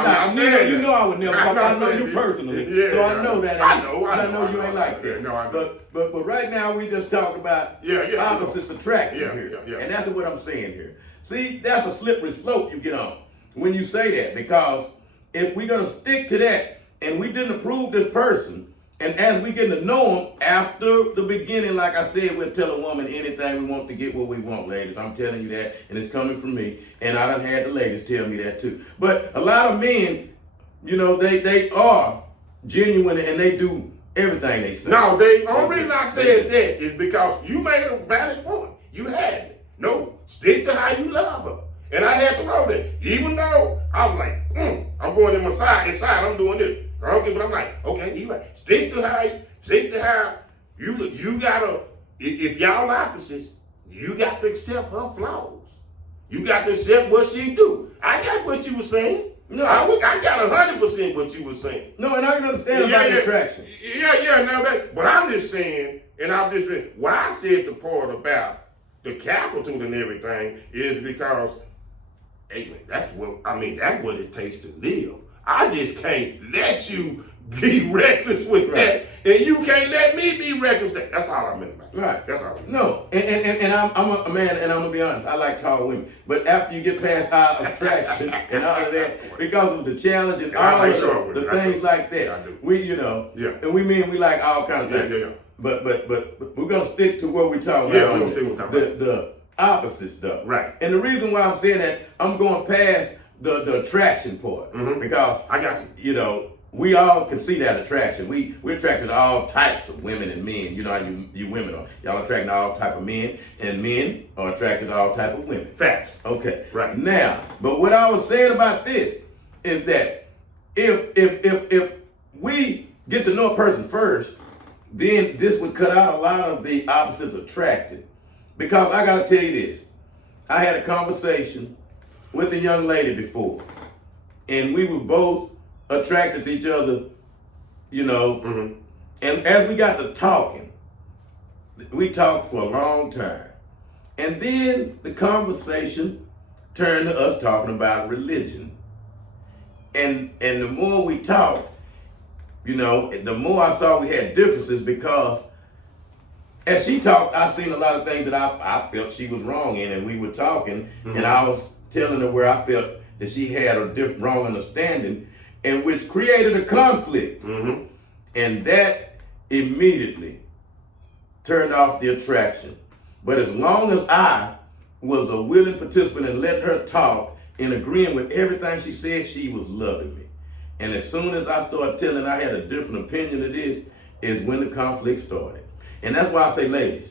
not saying that. You know I would never talk. I know you personally, so I know that. I know you ain't like that. No, I know. But right now we just talked about opposites attracting here, and that's what I'm saying here. See, that's a slippery slope you get on when you say that, because if we're gonna stick to that and we didn't approve this person And as we get to know them, after the beginning, like I said, we'll tell a woman anything we want to get what we want, ladies. I'm telling you that, and it's coming from me. And I done had the ladies tell me that too. But a lot of men, you know, they are genuine and they do everything they say. No, the only reason I said that is because you made a valid point. You had me. No, stick to how you love her. And I had to know that. Even though I was like, I'm going inside, I'm doing this. I don't give it. I'm like, okay, you right. Stick to how you gotta, if y'all opposites, you got to accept her flaws. You got to accept what she do. I got what you were saying. No, I got 100% what you were saying. No, and I can understand about the attraction. But I'm just saying, why I said the part about the capital and everything is because, hey, that's what it takes to live. I just can't let you be reckless with that, and you can't let me be reckless with that. That's all I meant about it. Right. That's all I meant. No, and I'm a man, and I'm gonna be honest. I like tall women, but after you get past our attraction and all of that, because of the challenge and all of the things like that, we, you know, and we like all kind of things. Yeah. But we're gonna stick to what we talk about. Yeah, we're gonna stick with the opposite stuff. Right. And the reason why I'm saying that, I'm going past the attraction part, because I got you. You know, we all can see that attraction. We're attracted to all types of women and men. You know how you women are. Y'all attracted to all type of men, and men are attracted to all type of women. Facts. Okay. Right. Now, but what I was saying about this is that if we get to know a person first, then this would cut out a lot of the opposites attracted. Because I gotta tell you this, I had a conversation with a young lady before, and we were both attracted to each other, you know, and as we got to talking, we talked for a long time. And then the conversation turned to us talking about religion. And the more we talked, you know, the more I saw we had differences, because as she talked, I seen a lot of things that I felt she was wrong in, and we were talking, and I was telling her where I felt that she had a wrong understanding, and which created a conflict. And that immediately turned off the attraction. But as long as I was a willing participant and let her talk and agreeing with everything she said, she was loving me. And as soon as I started telling I had a different opinion of this, is when the conflict started. And that's why I say, ladies,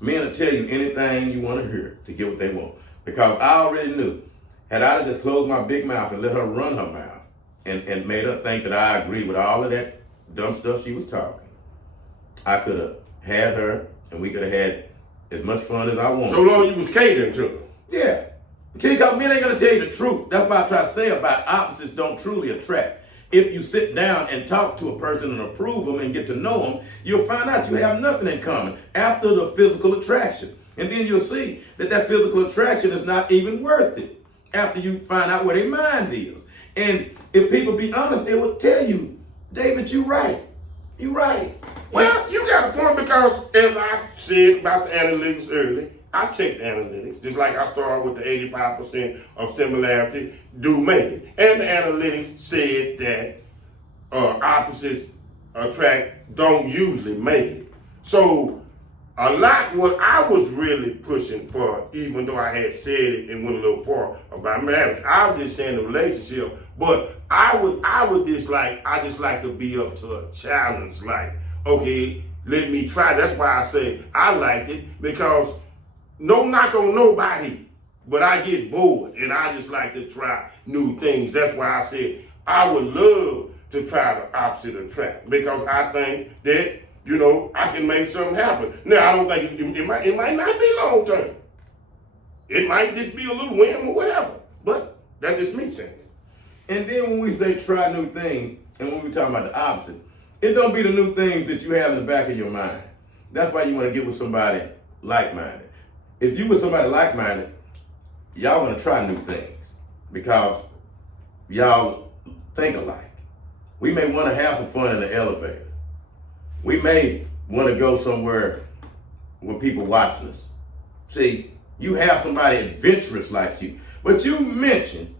men will tell you anything you want to hear to get what they want. Because I already knew, had I just closed my big mouth and let her run her mouth and made her think that I agree with all of that dumb stuff she was talking, I could have had her, and we could have had as much fun as I wanted. So long you was catering to her. Yeah. Because men ain't going to tell you the truth. That's what I try to say about opposites don't truly attract. If you sit down and talk to a person and approve them and get to know them, you'll find out you have nothing in common after the physical attraction. And then you'll see that physical attraction is not even worth it after you find out where their mind is. And if people be honest, they will tell you, David, you're right. You're right. Well, you got a point, because as I said about the analytics earlier, I checked the analytics, just like I started with the 85% of similarity do make it. And the analytics said that opposites attract don't usually make it. So a lot what I was really pushing for, even though I had said it and went a little far about marriage, I was just saying the relationship, but I just like to be up to a challenge, like, okay, let me try. That's why I say I liked it, because no knock on nobody, but I get bored and I just like to try new things. That's why I said I would love to try the opposite attract, because I think that, you know, I can make something happen. Now, I don't think it might not be long term. It might just be a little whim or whatever, but that's just me saying it. And then when we say try new things, and when we talk about the opposite, it don't be the new things that you have in the back of your mind. That's why you want to get with somebody like-minded. If you with somebody like-minded, y'all gonna try new things because y'all think alike. We may want to have some fun in the elevator. We may want to go somewhere with people watching us. See, you have somebody adventurous like you, but you mentioned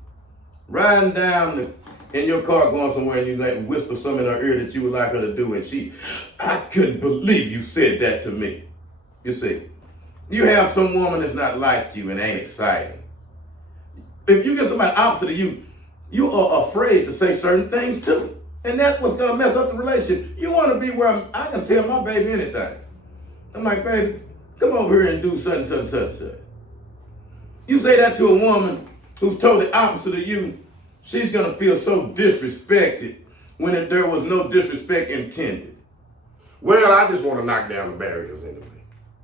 riding down in your car going somewhere and you like whisper something in her ear that you would like her to do, and I couldn't believe you said that to me. You see, you have some woman that's not like you and ain't exciting. If you get somebody opposite of you, you are afraid to say certain things too. And that's what's gonna mess up the relationship. You wanna be where I can tell my baby anything. I'm like, baby, come over here and do such and such and such and such. You say that to a woman who's totally opposite of you, she's gonna feel so disrespected when there was no disrespect intended. Well, I just want to knock down the barriers anyway.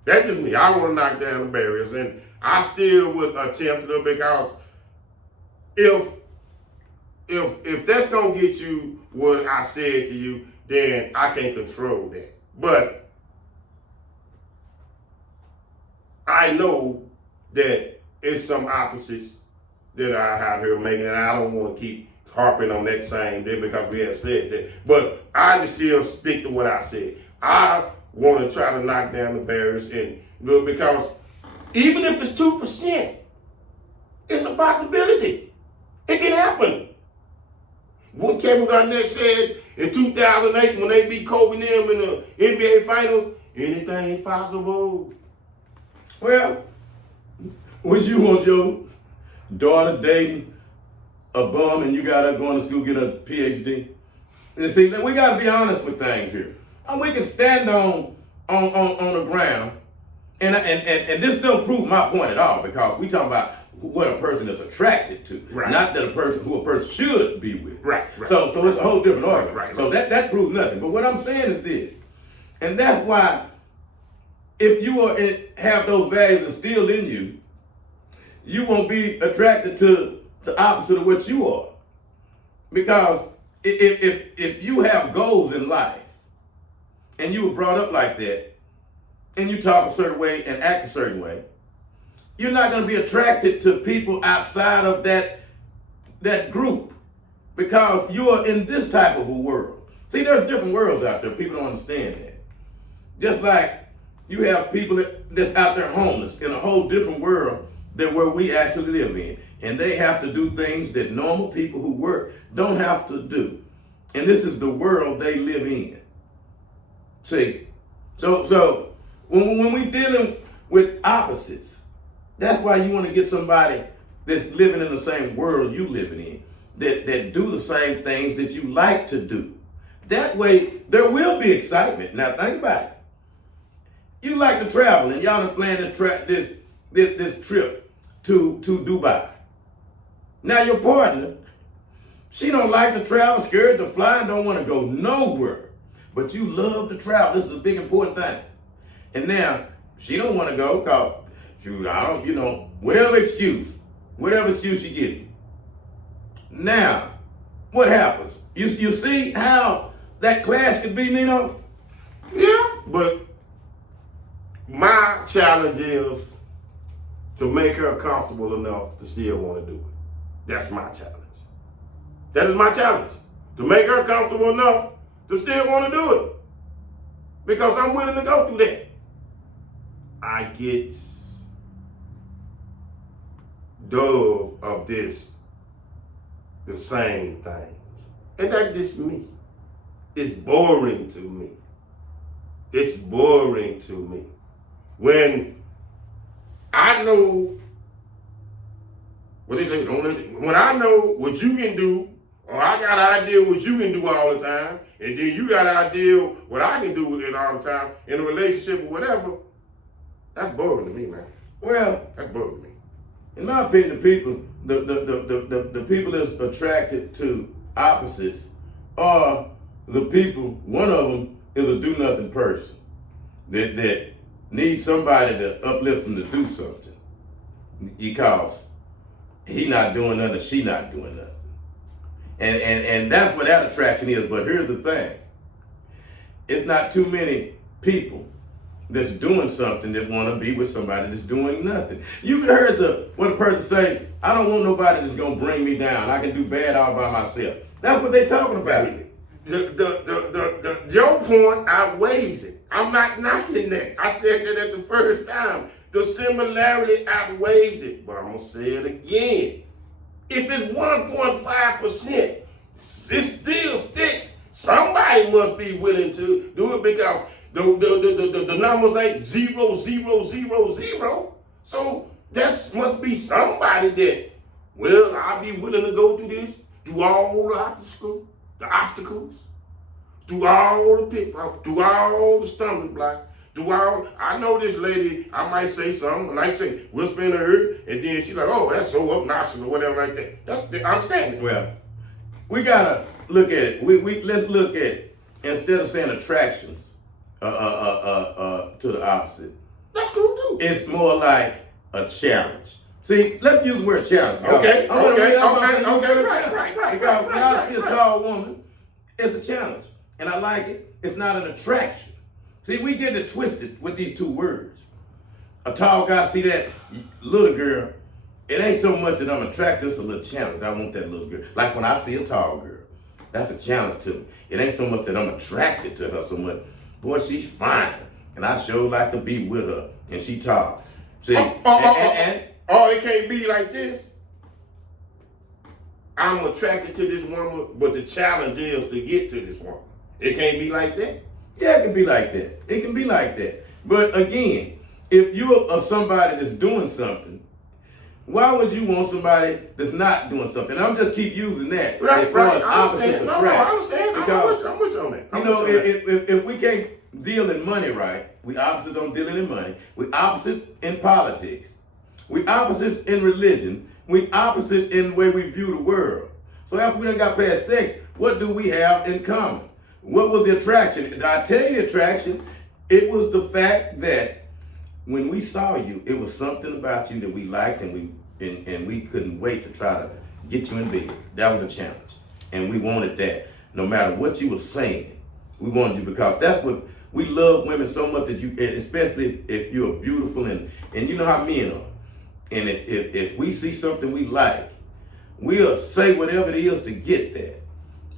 That's just me. I want to knock down the barriers, and I still would attempt to, because if that's gonna get you what I said to you, then I can't control that. But I know that it's some opposites that I have here making, and I don't want to keep harping on that same thing because we have said that. But I just still stick to what I said. I want to try to knock down the barriers, and because even if it's 2%, it's a possibility. It can happen. What Kevin Garnett said in 2008 when they beat Kobe and them in the NBA Finals, anything's possible. Well, would you want your daughter dating a bum and you got her going to school get a PhD? And see, we got to be honest with things here. And we can stand on the ground, and this don't prove my point at all, because we talking about what a person is attracted to, right. Not that who a person should be with. Right. So it's a whole different argument. Right. So that proves nothing. But what I'm saying is this, and that's why if you have those values instilled in you, you won't be attracted to the opposite of what you are. Because if you have goals in life, and you were brought up like that, and you talk a certain way and act a certain way, you're not going to be attracted to people outside of that group, because you're in this type of a world. See, there's different worlds out there. People don't understand that. Just like you have people that's out there homeless in a whole different world than where we actually live in. And they have to do things that normal people who work don't have to do. And this is the world they live in. See, so when we dealing with opposites, that's why you want to get somebody that's living in the same world you living in, that do the same things that you like to do. That way, there will be excitement. Now think about it. You like to travel, and y'all are planning this trip to Dubai. Now your partner, she don't like to travel, scared to fly, and don't want to go nowhere. But you love to travel. This is a big important thing. And now she don't want to go because, shoot, whatever excuse she gives you. Now, what happens? You see how that clash could be, Nino? Yeah, but my challenge is to make her comfortable enough to still want to do it. That's my challenge. That is my challenge. To make her comfortable enough to still want to do it. Because I'm willing to go through that. I get dull of the same thing. And that's just me. It's boring to me. It's boring to me. When I know what they say, when I know what you can do, or I got an idea what you can do all the time, and then you got an idea what I can do with it all the time in a relationship or whatever, that's boring to me, man. Well, that's boring to me. In my opinion, the people that's attracted to opposites are the people. One of them is a do-nothing person that needs somebody to uplift them to do something, because he not doing nothing, she not doing nothing. And that's what that attraction is. But here's the thing. It's not too many people that's doing something that want to be with somebody that's doing nothing. You've heard what a person say, I don't want nobody that's going to bring me down. I can do bad all by myself. That's what they're talking about. Your point outweighs it. I'm not knocking that. I said that at the first time. The similarity outweighs it. But I'm going to say it again. If it's 1.5%, it still sticks. Somebody must be willing to do it because the numbers ain't 0, 0, 0, 0. So that must be somebody that, well, I'll be willing to go through this, do all the obstacles, do all the pitfalls, do all the stumbling blocks, I know this lady, I might say something, and I say, we'll spin her, and then she's like, oh, that's so obnoxious or whatever like that. That's the understanding. Well, we gotta look at it. Let's look at, instead of saying attractions to the opposite. That's cool too. It's more like a challenge. See, let's use the word challenge. Okay, right. Because when I see a tall woman, it's a challenge. And I like it. It's not an attraction. See, we get it twisted with these two words. A tall guy, see that little girl, it ain't so much that I'm attracted, it's a little challenge. I want that little girl. Like when I see a tall girl, that's a challenge to me. It ain't so much that I'm attracted to her so much. Boy, she's fine. And I sure like to be with her. And she tall. See, it can't be like this. I'm attracted to this woman, but the challenge is to get to this woman. It can't be like that. Yeah, it can be like that. It can be like that. But again, if you're somebody that's doing something, why would you want somebody that's not doing something? I'm just keep using that. Right. I understand. No, I understand. Because, I'm with you on that. If we can't deal in money right, we opposites on dealing in money. We opposites in politics. We opposites in religion. We opposite in the way we view the world. So after we done got past sex, what do we have in common? What was the attraction? I tell you the attraction, it was the fact that when we saw you, it was something about you that we liked and we couldn't wait to try to get you in bed. That was a challenge. And we wanted that. No matter what you were saying, we wanted you because that's what we love women so much that you, especially if you're beautiful and you know how men are. And if we see something we like, we'll say whatever it is to get that.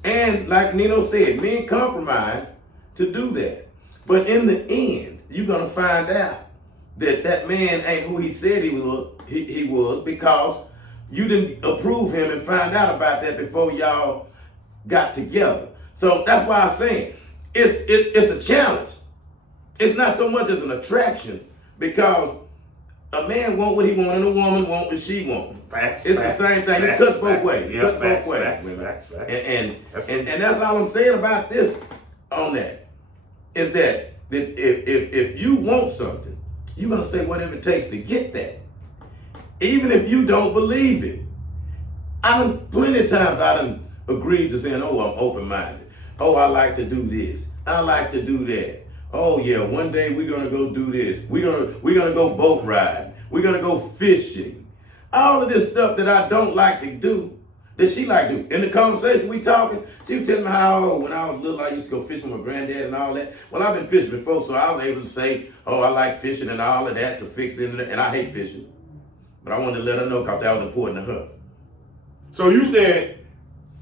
And like Nino said, men compromise to do that. But in the end, you're gonna find out that that man ain't who he said he was because you didn't approve him and find out about that before y'all got together. So that's why I'm saying it's a challenge. It's not so much as an attraction because a man want what he want and a woman want what she wants. Facts, it's the same thing. It cuts both ways. Yeah, both ways. Facts. And that's all I'm saying about this on that. Is that if you want something, you're gonna say whatever it takes to get that. Even if you don't believe it. Plenty of times I done agreed to saying, oh, I'm open-minded. Oh, I like to do this. I like to do that. Oh yeah, one day we're gonna go do this. We're gonna go boat riding. We're gonna go fishing. All of this stuff that I don't like to do, that she like to do. In the conversation we talking, she was telling me how when I was little I used to go fishing with granddad and all that. Well, I've been fishing before, so I was able to say, oh, I like fishing and all of that to fix it, and I hate fishing. But I wanted to let her know because that was important to her. So you said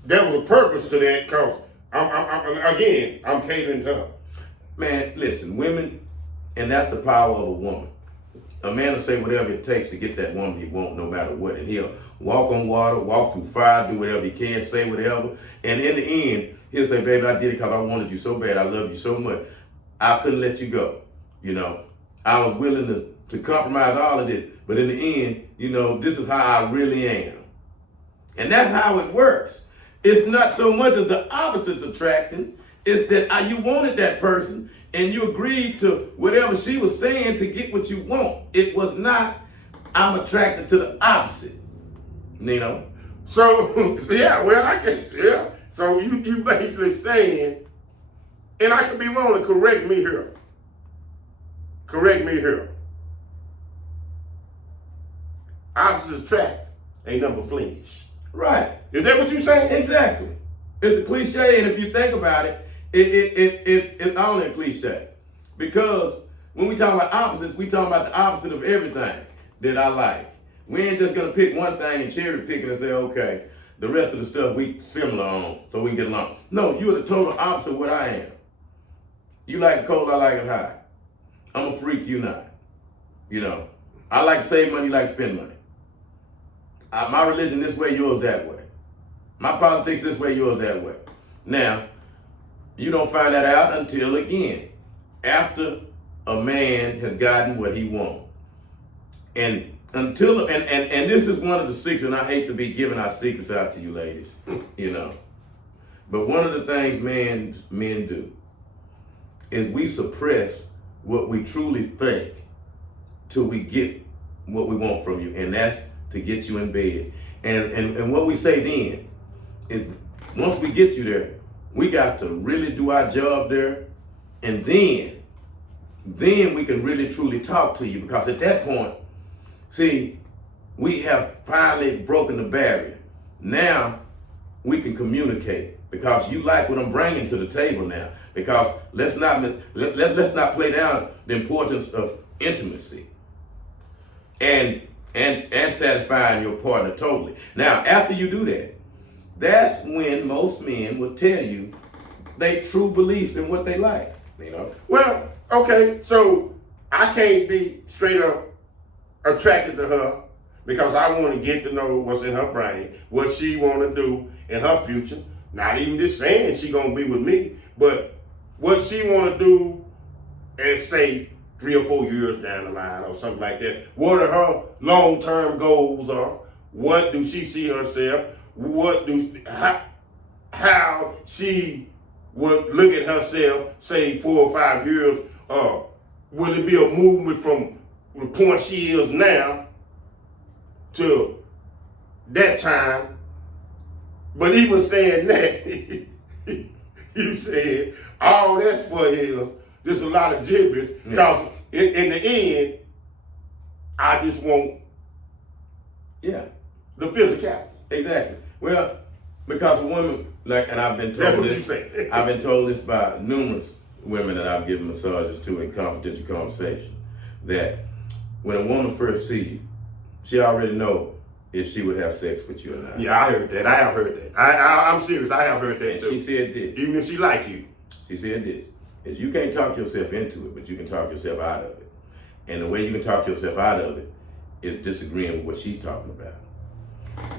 there was a purpose to that because I'm catering to her. Man, listen, women, and that's the power of a woman. A man will say whatever it takes to get that woman he wants, no matter what. And he'll walk on water, walk through fire, do whatever he can, say whatever. And in the end, he'll say, baby, I did it because I wanted you so bad. I love you so much. I couldn't let you go. You know, I was willing to compromise all of this. But in the end, you know, this is how I really am. And that's how it works. It's not so much as the opposites attracting. It's that you wanted that person and you agreed to whatever she was saying to get what you want. It was not, I'm attracted to the opposite. Nino? So, yeah, well, I get, yeah. So you basically saying, and I could be wrong, and correct me here. Opposites attract, ain't nothing but flinch. Right. Is that what you're saying? Exactly. It's a cliche, and if you think about it, it's only a cliche. Because when we talk about opposites, we talk about the opposite of everything that I like. We ain't just gonna pick one thing and cherry pick it and say, okay, the rest of the stuff we similar on so we can get along. No, you're the total opposite of what I am. You like it cold, I like it hot. I'm a freak, you not. You know, I like to save money, you like to spend money. My religion this way, yours that way. My politics this way, yours that way. Now, you don't find that out until, again, after a man has gotten what he wants. And until, and this is one of the secrets, and I hate to be giving our secrets out to you ladies, you know. But one of the things men do is we suppress what we truly think till we get what we want from you, and that's to get you in bed. And what we say then is, once we get you there, we got to really do our job there, and then we can really truly talk to you, because at that point, see, we have finally broken the barrier. Now we can communicate, because you like what I'm bringing to the table now. Because let's not play down the importance of intimacy and satisfying your partner totally. Now, after you do that, that's when most men will tell you their true beliefs in what they like. You know. Well, okay, so I can't be straight up attracted to her because I want to get to know what's in her brain, what she want to do in her future. Not even just saying she gonna be with me, but what she want to do, and say 3 or 4 years down the line or something like that. What are her long-term goals are? What do she see herself? How she would look at herself, say 4 or 5 years? Will it be a movement from the point she is now to that time? But even saying that, you said all that's for is just a lot of gibberish. Because in the end, I just want the physicality. Exactly. Well, because a woman, like, and I've been told this, I've been told this by numerous women that I've given massages to in confidential conversation, that when a woman first sees you, she already know if she would have sex with you or not. Yeah, I heard that. I have heard that. I'm serious. I have heard that and too. She said this. Even if she like you. She said this. Is you can't talk yourself into it, but you can talk yourself out of it. And the way you can talk yourself out of it is disagreeing with what she's talking about.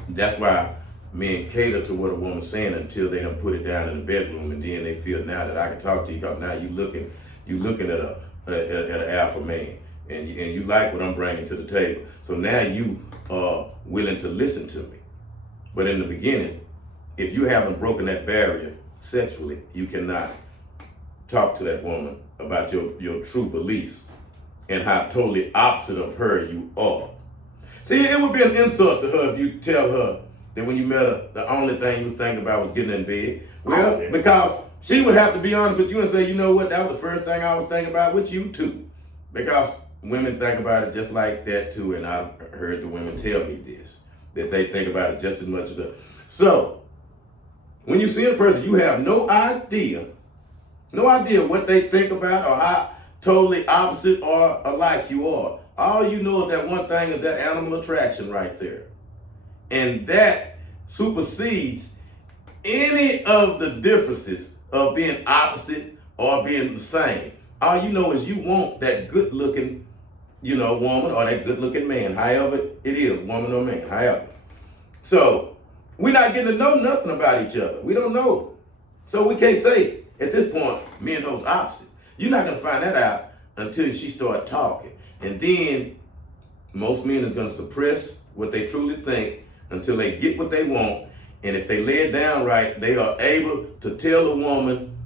That's why men cater to what a woman's saying until they done put it down in the bedroom, and then they feel now that I can talk to you, because now you looking at an alpha man, and you like what I'm bringing to the table. So now you are willing to listen to me. But in the beginning, if you haven't broken that barrier sexually, you cannot talk to that woman about your true beliefs and how totally opposite of her you are. See, it would be an insult to her if you tell her that when you met her, the only thing you was thinking about was getting in bed. Well, because she would have to be honest with you and say, you know what, that was the first thing I was thinking about with you too. Because women think about it just like that too, and I've heard the women tell me this, that they think about it just as much as us. So, when you see a person, you have no idea what they think about or how totally opposite or alike you are. All you know is that one thing is that animal attraction right there. And that supersedes any of the differences of being opposite or being the same. All you know is you want that good looking, woman or that good looking man, however it is, woman or man, however. So we're not getting to know nothing about each other. We don't know. So we can't say at this point, me and those opposite. You're not gonna find that out until she start talking. And then most men are gonna suppress what they truly think until they get what they want. And if they lay it down right, they are able to tell a woman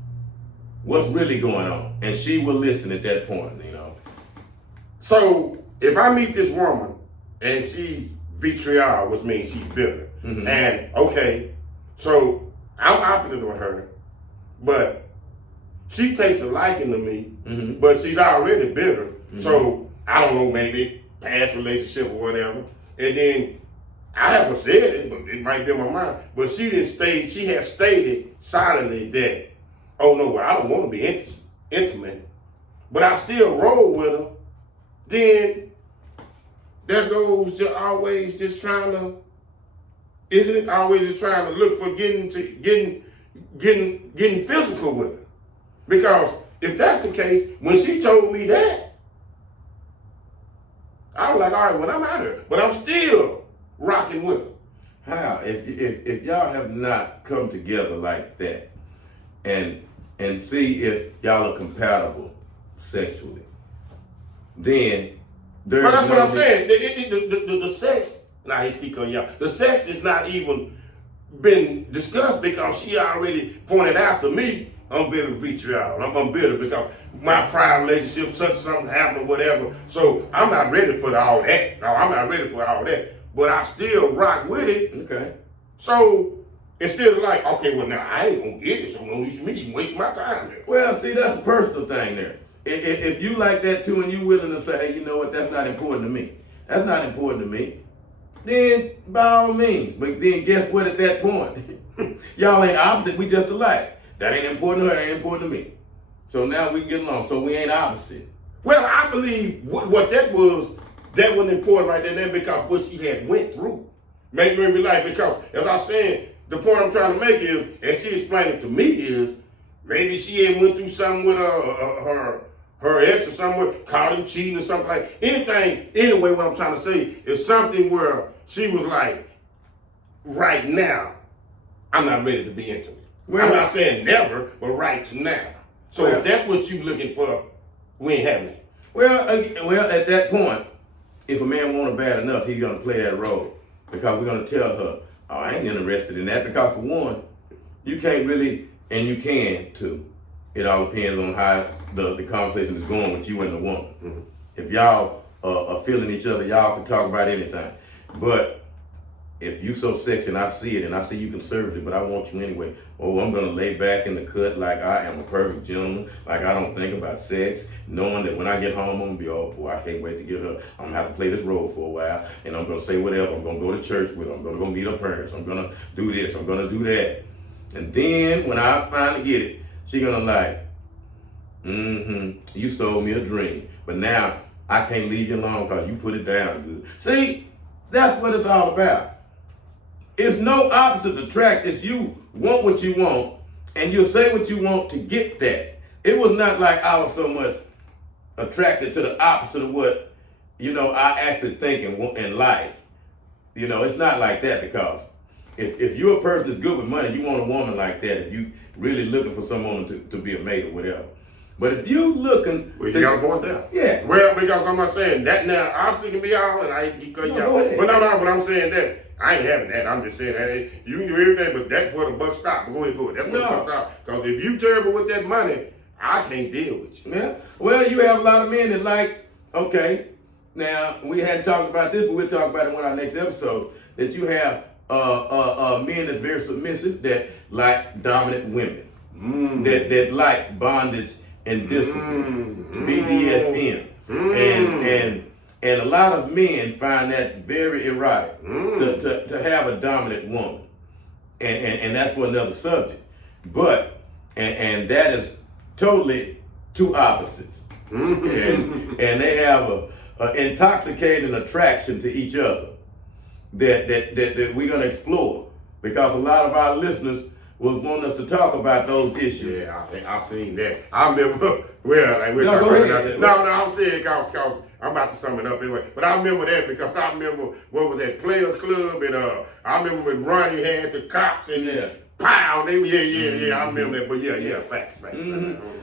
what's really going on. And she will listen at that point, So if I meet this woman and she's vitriol, which means she's bitter, and okay, so I'm opposite of her, but she takes a liking to me, but she's already bitter. So I don't know, maybe past relationship or whatever. And then I haven't said it, but it might be in my mind. But she has stated silently that, oh no, well, I don't want to be intimate, but I still roll with her. Then that goes to always just trying to, isn't it always just trying to look for getting physical with her? Because if that's the case, when she told me that, I was like, all right, well, I'm out here, but I'm still rocking with her. How? If y'all have not come together like that and see if y'all are compatible sexually, then there's But that's what no I'm saying. The sex, and I hate to keep cutting y'all, the sex is not even been discussed because she already pointed out to me I'm very vitriol. I'm bitter because my prior relationship, something happened or whatever. So I'm not ready for all that. No, I'm not ready for all that. But I still rock with it. Okay. So instead of like, okay, well now I ain't gonna get it, so don't use me even waste my time there. Well, see, that's a personal thing there. If you like that too and you willing to say, hey, you know what, that's not important to me. That's not important to me. Then by all means. But then guess what at that point? Y'all ain't opposite, we just alike. That ain't important to her, that ain't important to me. So now we can get along. So we ain't opposite. Well, I believe what that wasn't important right there because what she had went through made me like, because as I was saying, the point I'm trying to make is, and she explained it to me is, maybe she had went through something with her ex or somewhere, caught him cheating or something like anything. Anyway, what I'm trying to say is something where she was like, right now, I'm not ready to be intimate. Well, I'm not saying never, but right now. So if that's what you looking for, we ain't having it. Well, at that point, if a man want her bad enough, he's gonna play that role because we're gonna tell her, oh, I ain't interested in that. Because for one, you can't really, and you can too. It all depends on how the conversation is going with you and the woman. Mm-hmm. If y'all are feeling each other, y'all can talk about anything. But if you so sexy and I see it and I see you conservative, but I want you anyway, oh, I'm gonna lay back in the cut like I am a perfect gentleman, like I don't think about sex, knowing that when I get home, I'm gonna be, oh boy, I can't wait to get her. I'm gonna have to play this role for a while, and I'm gonna say whatever. I'm gonna go to church with her. I'm gonna go meet her parents. I'm gonna do this. I'm gonna do that. And then when I finally get it, she gonna like, you sold me a dream. But now I can't leave you alone because you put it down good. See, that's what it's all about. It's no opposites attract. It's you want what you want, and you'll say what you want to get that. It was not like I was so much attracted to the opposite of what, I actually think and like. It's not like that because if you're a person that's good with money, you want a woman like that if you really looking for someone to be a mate or whatever. But if you looking... Well, you got a point there. Yeah. Well, because I'm not saying that now, obviously can be all, and I ain't keep cutting y'all. But but I'm saying that. I ain't having that. I'm just saying, hey, you can do everything, but that's where the buck stop. Go ahead. That's where the buck stop. Because if you terrible with that money, I can't deal with you. Yeah. Well, you have a lot of men that like, okay, now we hadn't talked about this, but we'll talk about it in our next episode, that you have men that's very submissive that like dominant women, that like bondage and discipline, BDSM, and a lot of men find that very erotic to have a dominant woman, and that's for another subject. But and that is totally two opposites, and they have a intoxicating attraction to each other that we're gonna explore because a lot of our listeners was wanting us to talk about those issues. Yeah, I've seen that. I remember. Well, like we're talking about that. No, I'm saying because I'm about to sum it up anyway. But I remember that because I remember what was that Players Club and I remember when Ronnie had the cops and pow, they I remember that. But yeah, facts.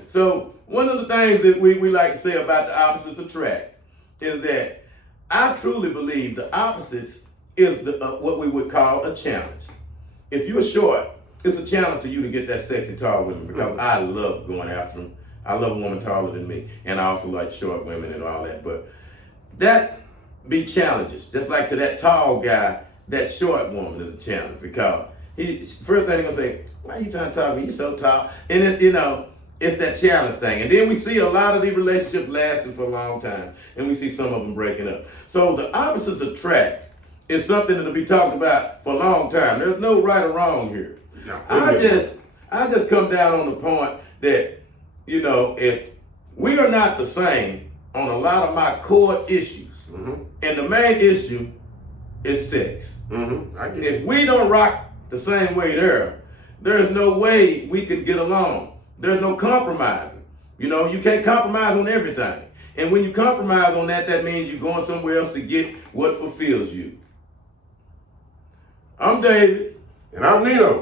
So one of the things that we like to say about the opposites attract is that I truly believe the opposites is what we would call a challenge. If you're short, it's a challenge to you to get that sexy tall woman because I love going after them. I love a woman taller than me, and I also like short women and all that. But that be challenges. Just like to that tall guy, that short woman is a challenge because first thing he's gonna say, "Why are you trying to talk to me? You so tall." And it's that challenge thing. And then we see a lot of these relationships lasting for a long time, and we see some of them breaking up. So the opposites attract is something that'll be talked about for a long time. There's no right or wrong here. No, I just come down on the point that, if we are not the same on a lot of my core issues, and the main issue is sex. If we don't rock the same way there's no way we could get along. There's no compromising. You can't compromise on everything. And when you compromise on that means you're going somewhere else to get what fulfills you. I'm David. And I'm Nino.